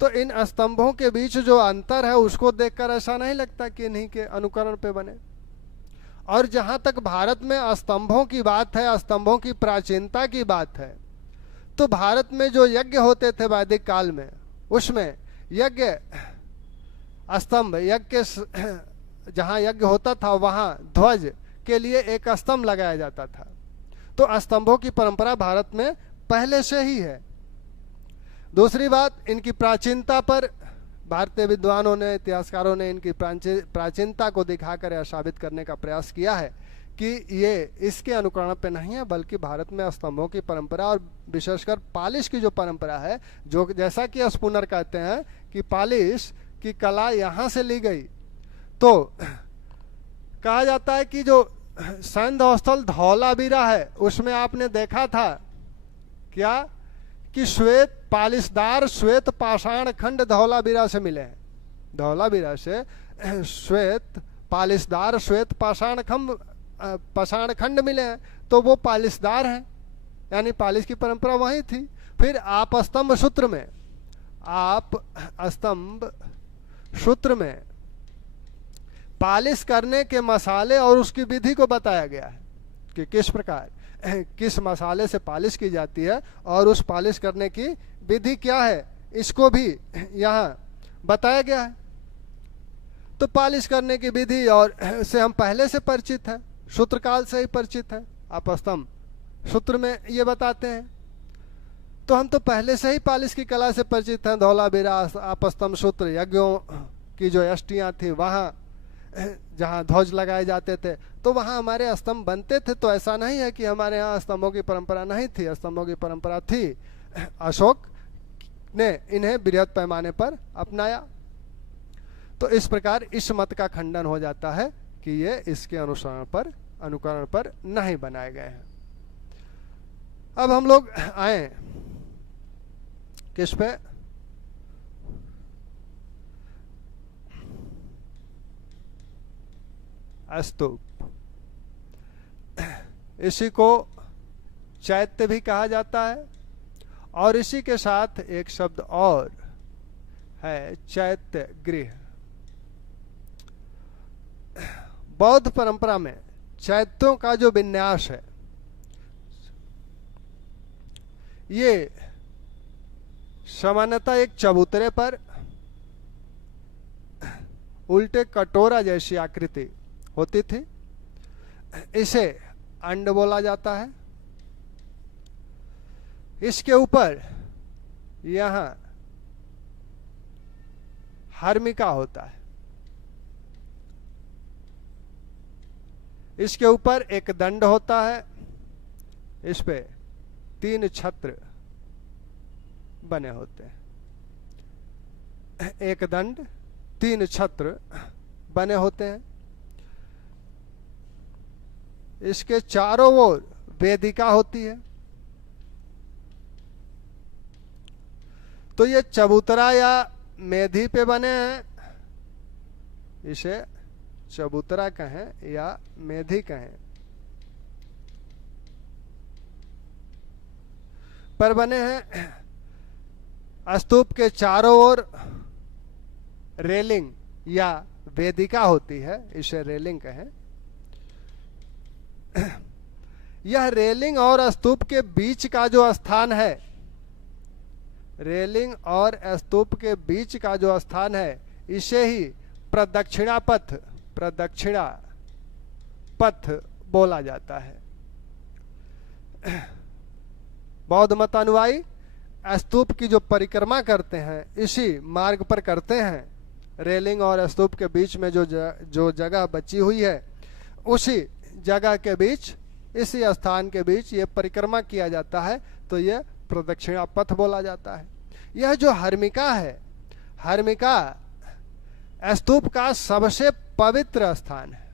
तो इन स्तंभों के बीच जो अंतर है उसको देखकर ऐसा नहीं लगता कि इन्हीं के अनुकरण पे बने। और जहां तक भारत में स्तंभों की बात है, स्तंभों की प्राचीनता की बात है, तो भारत में जो यज्ञ होते थे वैदिक काल में, उसमें यज्ञ स्तंभ, जहां यज्ञ होता था वहां ध्वज के लिए एक स्तंभ लगाया जाता था। तो स्तंभों की परंपरा भारत में पहले से ही है। दूसरी बात, इनकी प्राचीनता पर भारतीय विद्वानों ने, इतिहासकारों ने इनकी प्राचीनता को दिखाकर यह साबित करने का प्रयास किया है कि ये इसके अनुकरण पे नहीं है, बल्कि भारत में स्तंभों की परंपरा और विशेषकर पालिश की जो परंपरा है, जो जैसा कि स्पूनर कहते हैं कि पालिश की कला यहां से ली गई। तो कहा जाता है कि जो सैन्य स्थल धौलावीरा है उसमें आपने देखा था क्या कि श्वेत पालिशदार श्वेत पाषाण खंड धौलावीरा से मिले हैं। धौलावीरा से श्वेत पालिशदार श्वेत पाषाण खंड मिले हैं, तो वो पालिशदार हैं, यानी पालिश की परंपरा वही थी। फिर आप स्तंभ सूत्र में पालिश करने के मसाले और उसकी विधि को बताया गया है कि किस प्रकार किस मसाले से पालिश की जाती है और उस पालिश करने की विधि क्या है, इसको भी यहाँ बताया गया है। तो पालिश करने की विधि और से हम पहले से परिचित हैं, सूत्रकाल से ही परिचित हैं। आप स्तंभ सूत्र में ये बताते हैं, तो हम तो पहले से ही पालिश की कला से परिचित हैं। धौलावीरा आपस्तंभ सूत्र यज्ञों की जो यष्टियाँ थी, वहाँ जहाँ ध्वज लगाए जाते थे, तो वहाँ हमारे स्तंभ बनते थे। तो ऐसा नहीं है कि हमारे यहाँ स्तंभों की परंपरा नहीं थी, स्तंभों की परंपरा थी। अशोक ने इन्हें बृहद पैमाने पर अपनाया। तो इस प्रकार इस मत का खंडन हो जाता है कि ये इसके अनुकरण पर नहीं बनाए गए हैं। अब हम लोग आए किस पे? स्तूप। इसी को चैत्य भी कहा जाता है और इसी के साथ एक शब्द और है, चैत्य गृह। बौद्ध परंपरा में चैत्यों का जो विन्यास है, ये सामान्यतः एक चबूतरे पर उल्टे कटोरा जैसी आकृति होती थी। इसे अंड बोला जाता है। इसके ऊपर यहां हर्मिका होता है। इसके ऊपर एक दंड होता है, इस पे 3 छत्र बने होते हैं। एक दंड 3 छत्र बने होते हैं। इसके चारों ओर वेदिका होती है। तो ये चबूतरा या मेधी पे बने हैं, इसे चबूतरा कहें या मेधी कहें, पर बने हैं। स्तूप के चारों ओर रेलिंग या वेदिका होती है, इसे रेलिंग कहें। यह रेलिंग और स्तूप के बीच का जो स्थान है, रेलिंग और स्तूप के बीच का जो स्थान है, इसे ही प्रदक्षिणा पथ बोला जाता है। बौद्ध मत अनुयायी स्तूप की जो परिक्रमा करते हैं, इसी मार्ग पर करते हैं। रेलिंग और स्तूप के बीच में जो जगह बची हुई है, उसी जगह के बीच, इसी स्थान के बीच ये परिक्रमा किया जाता है, तो ये प्रदक्षिणा पथ बोला जाता है। यह जो हर्मिका है, हर्मिका स्तूप का सबसे पवित्र स्थान है।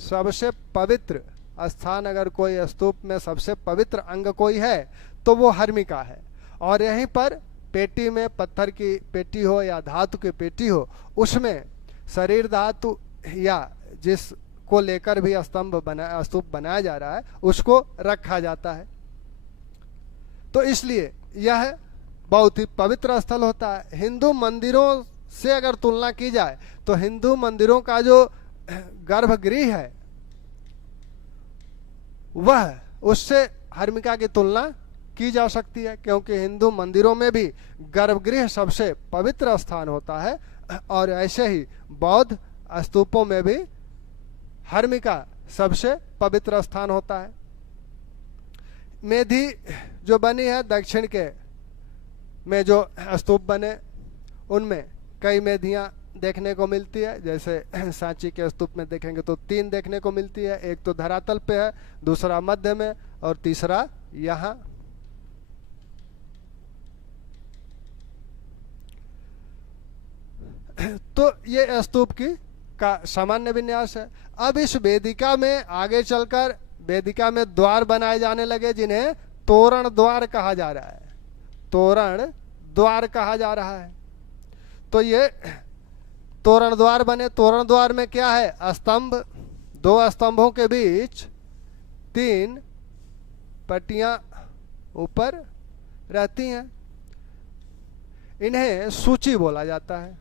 सबसे पवित्र स्थान, अगर कोई स्तूप में सबसे पवित्र अंग कोई है तो वो हर्मिका है। और यहीं पर पेटी में, पत्थर की पेटी हो या धातु की पेटी हो, उसमें शरीर धातु या जिसको लेकर भी स्तूप बनाया जा रहा है, उसको रखा जाता है। तो इसलिए यह बहुत ही पवित्र स्थल होता है। हिंदू मंदिरों से अगर तुलना की जाए तो हिंदू मंदिरों का जो गर्भगृह है, वह उससे हर्मिका की तुलना की जा सकती है, क्योंकि हिंदू मंदिरों में भी गर्भगृह सबसे पवित्र स्थान होता है, और ऐसे ही बौद्ध स्तूपों में भी हर्मिका सबसे पवित्र स्थान होता है। मेधी जो बनी है दक्षिण के में जो स्तूप बने, उनमें कई मेधियां देखने को मिलती है। जैसे सांची के स्तूप में देखेंगे तो 3 देखने को मिलती है। एक तो धरातल पे है, दूसरा मध्य में, और तीसरा यहाँ। तो ये स्तूप का सामान्य विन्यास है। अब इस वेदिका में आगे चलकर वेदिका में द्वार बनाए जाने लगे, जिन्हें तोरण द्वार कहा जा रहा है। तोरण द्वार कहा जा रहा है। तो ये तोरण द्वार बने। तोरण द्वार में क्या है? स्तंभ, 2 स्तंभों के बीच 3 पट्टियां ऊपर रहती हैं। इन्हें सूची बोला जाता है।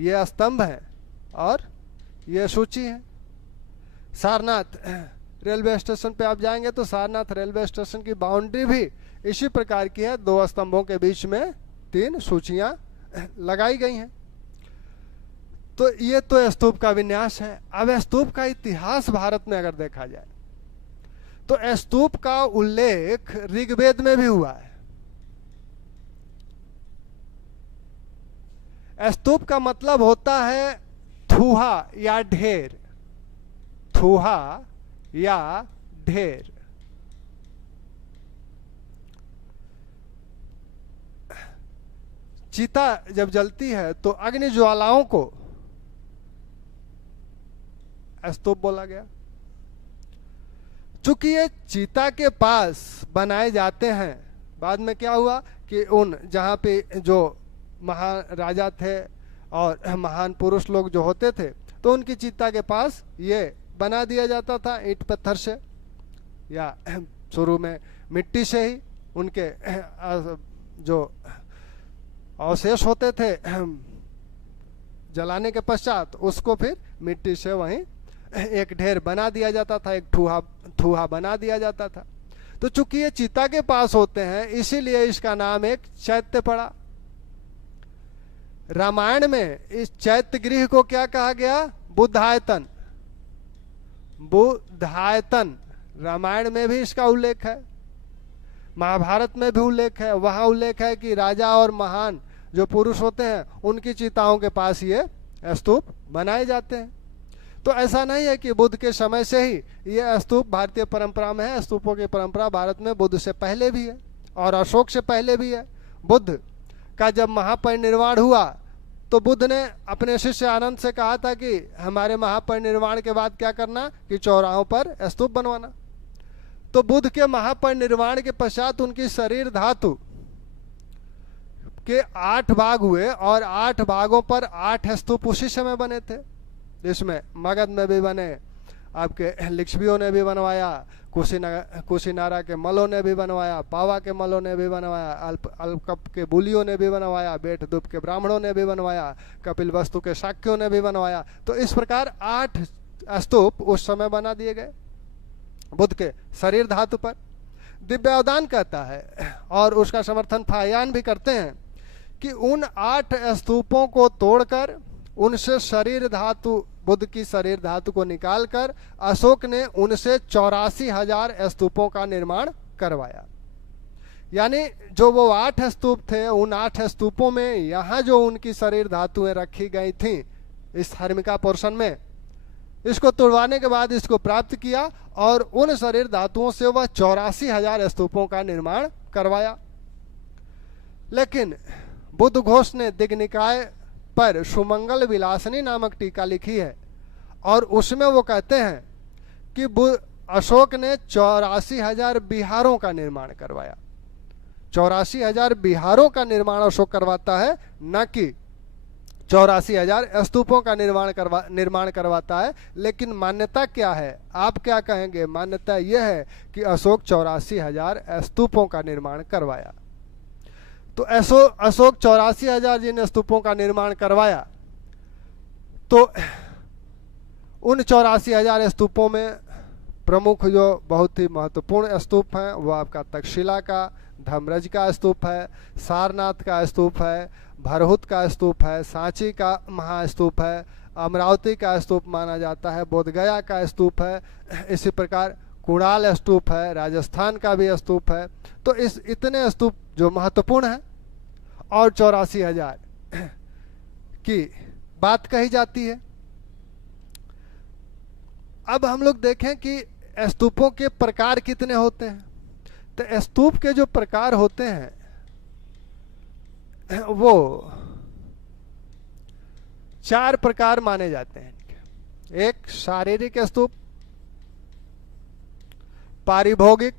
ये स्तंभ है और ये सूची है। सारनाथ रेलवे स्टेशन पे आप जाएंगे तो सारनाथ रेलवे स्टेशन की बाउंड्री भी इसी प्रकार की है। 2 स्तंभों के बीच में 3 सूचियां लगाई गई हैं। तो ये तो स्तूप का विन्यास है। अब स्तूप का इतिहास भारत में अगर देखा जाए तो स्तूप का उल्लेख ऋग्वेद में भी हुआ है। स्तूप का मतलब होता है थूहा या ढेर। थूहा या ढेर। चिता जब जलती है तो अग्नि ज्वालाओं को स्तूप बोला गया। चूंकि ये चिता के पास बनाए जाते हैं, बाद में क्या हुआ कि उन जहां पे जो महान राजा थे और महान पुरुष लोग जो होते थे, तो उनकी चिता के पास ये बना दिया जाता था ईंट पत्थर से, या शुरू में मिट्टी से ही उनके जो अवशेष होते थे जलाने के पश्चात उसको फिर मिट्टी से वहीं एक ढेर बना दिया जाता था, एक ठूहा बना दिया जाता था। तो चूंकि ये चिता के पास होते हैं, इसीलिए इसका नाम एक चैत्य पड़ा। रामायण में इस चैत्य गृह को क्या कहा गया? बुद्धायतन। बुद्धायतन रामायण में भी इसका उल्लेख है, महाभारत में भी उल्लेख है। वहां उल्लेख है कि राजा और महान जो पुरुष होते हैं उनकी चिताओं के पास ये स्तूप बनाए जाते हैं। तो ऐसा नहीं है कि बुद्ध के समय से ही ये स्तूप भारतीय परंपरा में है। स्तूपों की परंपरा भारत में बुद्ध से पहले भी है और अशोक से पहले भी है। बुद्ध का जब महापरिनिर्वाण हुआ तो बुद्ध ने अपने शिष्य आनंद से कहा था कि हमारे महापरिनिर्वाण के बाद क्या करना, कि चौराहों पर स्तूप बनवाना। तो बुद्ध के महापरिनिर्वाण के पश्चात उनकी शरीर धातु के 8 भाग हुए और 8 भागों पर 8 स्तूप उसी समय बने थे। इसमें मगध में भी बने, आपके लिच्छवियों ने भी बनवाया, कुशीनारा के मलों ने भी बनवाया, पावा के मलों ने भी बनवाया, अलकप के बुलियों ने भी बनवाया, बेट दुप के ब्राह्मणों ने भी बनवाया, कपिल वस्तु के शाक्यों ने भी बनवाया। तो इस प्रकार 8 स्तूप उस समय बना दिए गए बुद्ध के शरीर धातु पर। दिव्यावदान कहता है और उसका समर्थन फायान भी करते हैं कि उन 8 स्तूपों को तोड़कर उनसे शरीर धातु, बुद्ध की शरीर धातु को निकालकर अशोक ने उनसे 84,000 स्तूपों का निर्माण करवाया। यानी जो वो 8 स्तूप थे, उन 8 स्तूपों में यहाँ जो उनकी शरीर धातुएं रखी गई थी इस हर्मिका पोर्शन में, इसको तोड़वाने के बाद इसको प्राप्त किया और उन शरीर धातुओं से वह 84,000 स्तूपों का निर्माण करवाया। लेकिन बुद्ध घोष ने दिग्निकाय पर सुमंगल विलासनी नामक टीका लिखी है और उसमें वो कहते हैं कि अशोक ने 84,000 विहारों का निर्माण करवाया। 84,000 विहारों का निर्माण अशोक करवाता है, न कि 84,000 स्तूपों का निर्माण करवाता है। लेकिन मान्यता क्या है, आप क्या कहेंगे? मान्यता यह है कि अशोक 84,000 स्तूपों का निर्माण करवाया। तो अशोक 84,000 जिन स्तूपों का निर्माण करवाया, तो उन 84,000 स्तूपों में प्रमुख जो बहुत ही महत्वपूर्ण स्तूप हैं वो आपका तक्षशिला का, धर्मरज का स्तूप है, सारनाथ का स्तूप है, भरहुत का स्तूप है, सांची का महास्तूप है, अमरावती का स्तूप माना जाता है, बोधगया का स्तूप है, इसी प्रकार कुणाल स्तूप है, राजस्थान का भी स्तूप है। तो इस इतने स्तूप जो महत्वपूर्ण है और 84,000 की बात कही जाती है। अब हम लोग देखें कि स्तूपों के प्रकार कितने होते हैं। तो स्तूप के जो प्रकार होते हैं वो 4 प्रकार माने जाते हैं। एक शारीरिक स्तूप, पारिभोगिक,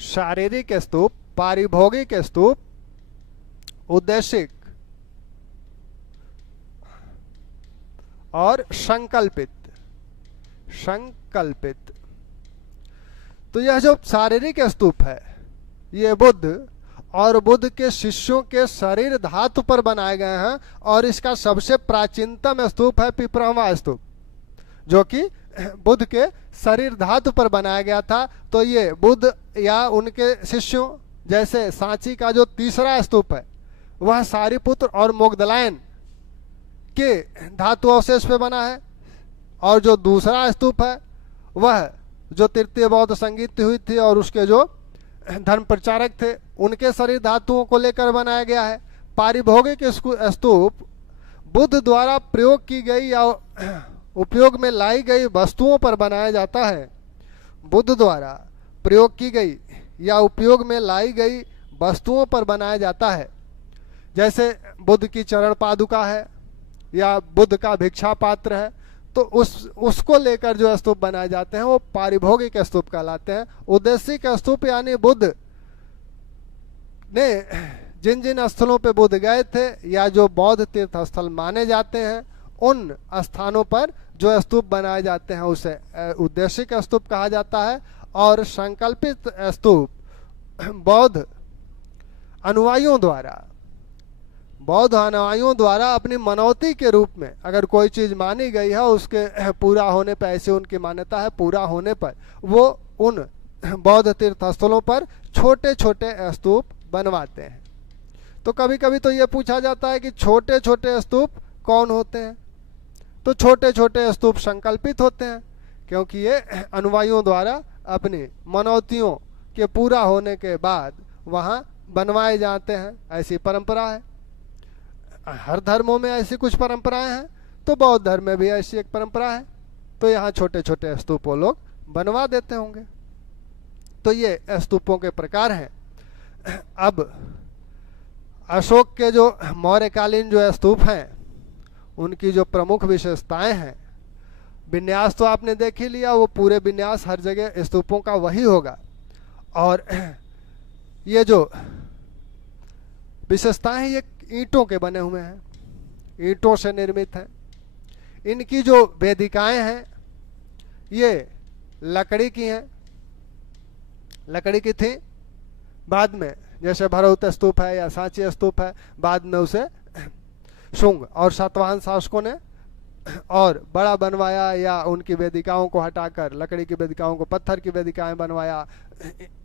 शारीरिक स्तूप, पारिभोगिक स्तूप, उद्देशिक और संकल्पित। तो यह जो शारीरिक स्तूप है ये बुद्ध और बुद्ध के शिष्यों के शरीर धातु पर बनाए गए हैं और इसका सबसे प्राचीनतम स्तूप है पिपरहवा स्तूप, जो कि बुद्ध के शरीर धातु पर बनाया गया था। तो ये बुद्ध या उनके शिष्यों, जैसे सांची का जो तीसरा स्तूप है वह सारिपुत्र और मोगदलायन के धातु अवशेष पे बना है, और जो दूसरा स्तूप है वह जो तृतीय बौद्ध संगीत हुई थी और उसके जो धर्म प्रचारक थे उनके शरीर धातुओं को लेकर बनाया गया है। पारिभोगिक स्तूप बुद्ध द्वारा प्रयोग की गई या उपयोग में लाई गई वस्तुओं पर बनाया जाता है। बुद्ध द्वारा प्रयोग की गई या उपयोग में लाई गई वस्तुओं पर बनाया जाता है। जैसे बुद्ध की चरण पादुका है या बुद्ध का भिक्षा पात्र है, तो उसको लेकर जो स्तूप बनाए जाते हैं वो पारिभोगिक स्तूप कहलाते हैं। उद्देशिक स्तूप यानी बुद्ध ने जिन जिन स्थलों पे बुद्ध गए थे या जो बौद्ध तीर्थ स्थल माने जाते हैं उन स्थानों पर जो स्तूप बनाए जाते हैं उसे उद्देशिक स्तूप कहा जाता है। और संकल्पित स्तूप बौद्ध अनुयायियों द्वारा अपनी मनौती के रूप में अगर कोई चीज मानी गई है उसके पूरा होने पर, ऐसी उनकी मान्यता है, पूरा होने पर वो उन बौद्ध तीर्थ स्थलों पर छोटे छोटे स्तूप बनवाते हैं। तो कभी कभी तो ये पूछा जाता है कि छोटे छोटे स्तूप कौन होते हैं? तो छोटे छोटे स्तूप संकल्पित होते हैं, क्योंकि ये अनुयायियों द्वारा अपनी मनौतियों के पूरा होने के बाद वहाँ बनवाए जाते हैं। ऐसी परंपरा है, हर धर्मों में ऐसी कुछ परंपराएं हैं, तो बौद्ध धर्म में भी ऐसी एक परंपरा है। तो यहाँ छोटे छोटे स्तूप वो लोग बनवा देते होंगे। तो ये स्तूपों के प्रकार हैं। अब अशोक के जो मौर्यकालीन जो स्तूप हैं उनकी जो प्रमुख विशेषताएं हैं, विन्यास तो आपने देख ही लिया, वो पूरे विन्यास हर जगह स्तूपों का वही होगा। और ये जो विशेषताएं हैं ये ईंटों के बने हुए हैं, ईंटों से निर्मित हैं। इनकी जो वेदिकाएं हैं ये लकड़ी की हैं, लकड़ी की थी। बाद में जैसे भरौत स्तूप है या सांची स्तूप है, बाद में उसे शुंग और सातवाहन शासकों ने और बड़ा बनवाया, या उनकी वेदिकाओं को हटाकर लकड़ी की वेदिकाओं को पत्थर की वेदिकाएं बनवाया,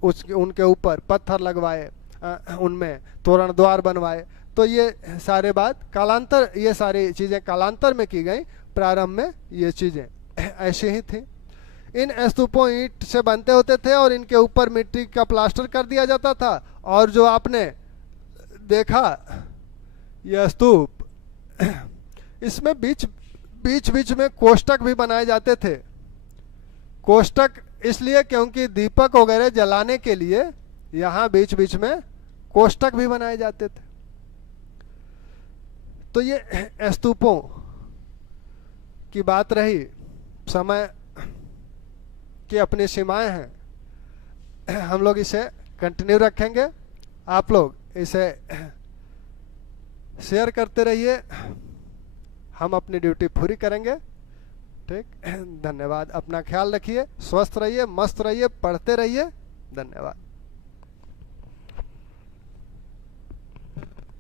उनके ऊपर पत्थर लगवाए, उनमें तोरण द्वार बनवाए। तो ये सारे बात कालांतर, ये सारी चीज़ें कालांतर में की गई, प्रारंभ में ये चीज़ें ऐसी ही थी। इन स्तूपों ईंट से बनते होते थे और इनके ऊपर मिट्टी का प्लास्टर कर दिया जाता था। और जो आपने देखा यह स्तूप, इसमें बीच बीच में कोष्टक भी बनाए जाते थे। कोष्टक इसलिए क्योंकि दीपक वगैरह जलाने के लिए यहाँ बीच बीच में कोष्टक भी बनाए जाते थे। तो ये स्तूपों की बात रही। समय की अपनी सीमाएं हैं, हम लोग इसे कंटिन्यू रखेंगे। आप लोग इसे शेयर करते रहिए, हम अपनी ड्यूटी पूरी करेंगे। ठीक, धन्यवाद। अपना ख्याल रखिए, स्वस्थ रहिए, मस्त रहिए, पढ़ते रहिए। धन्यवाद।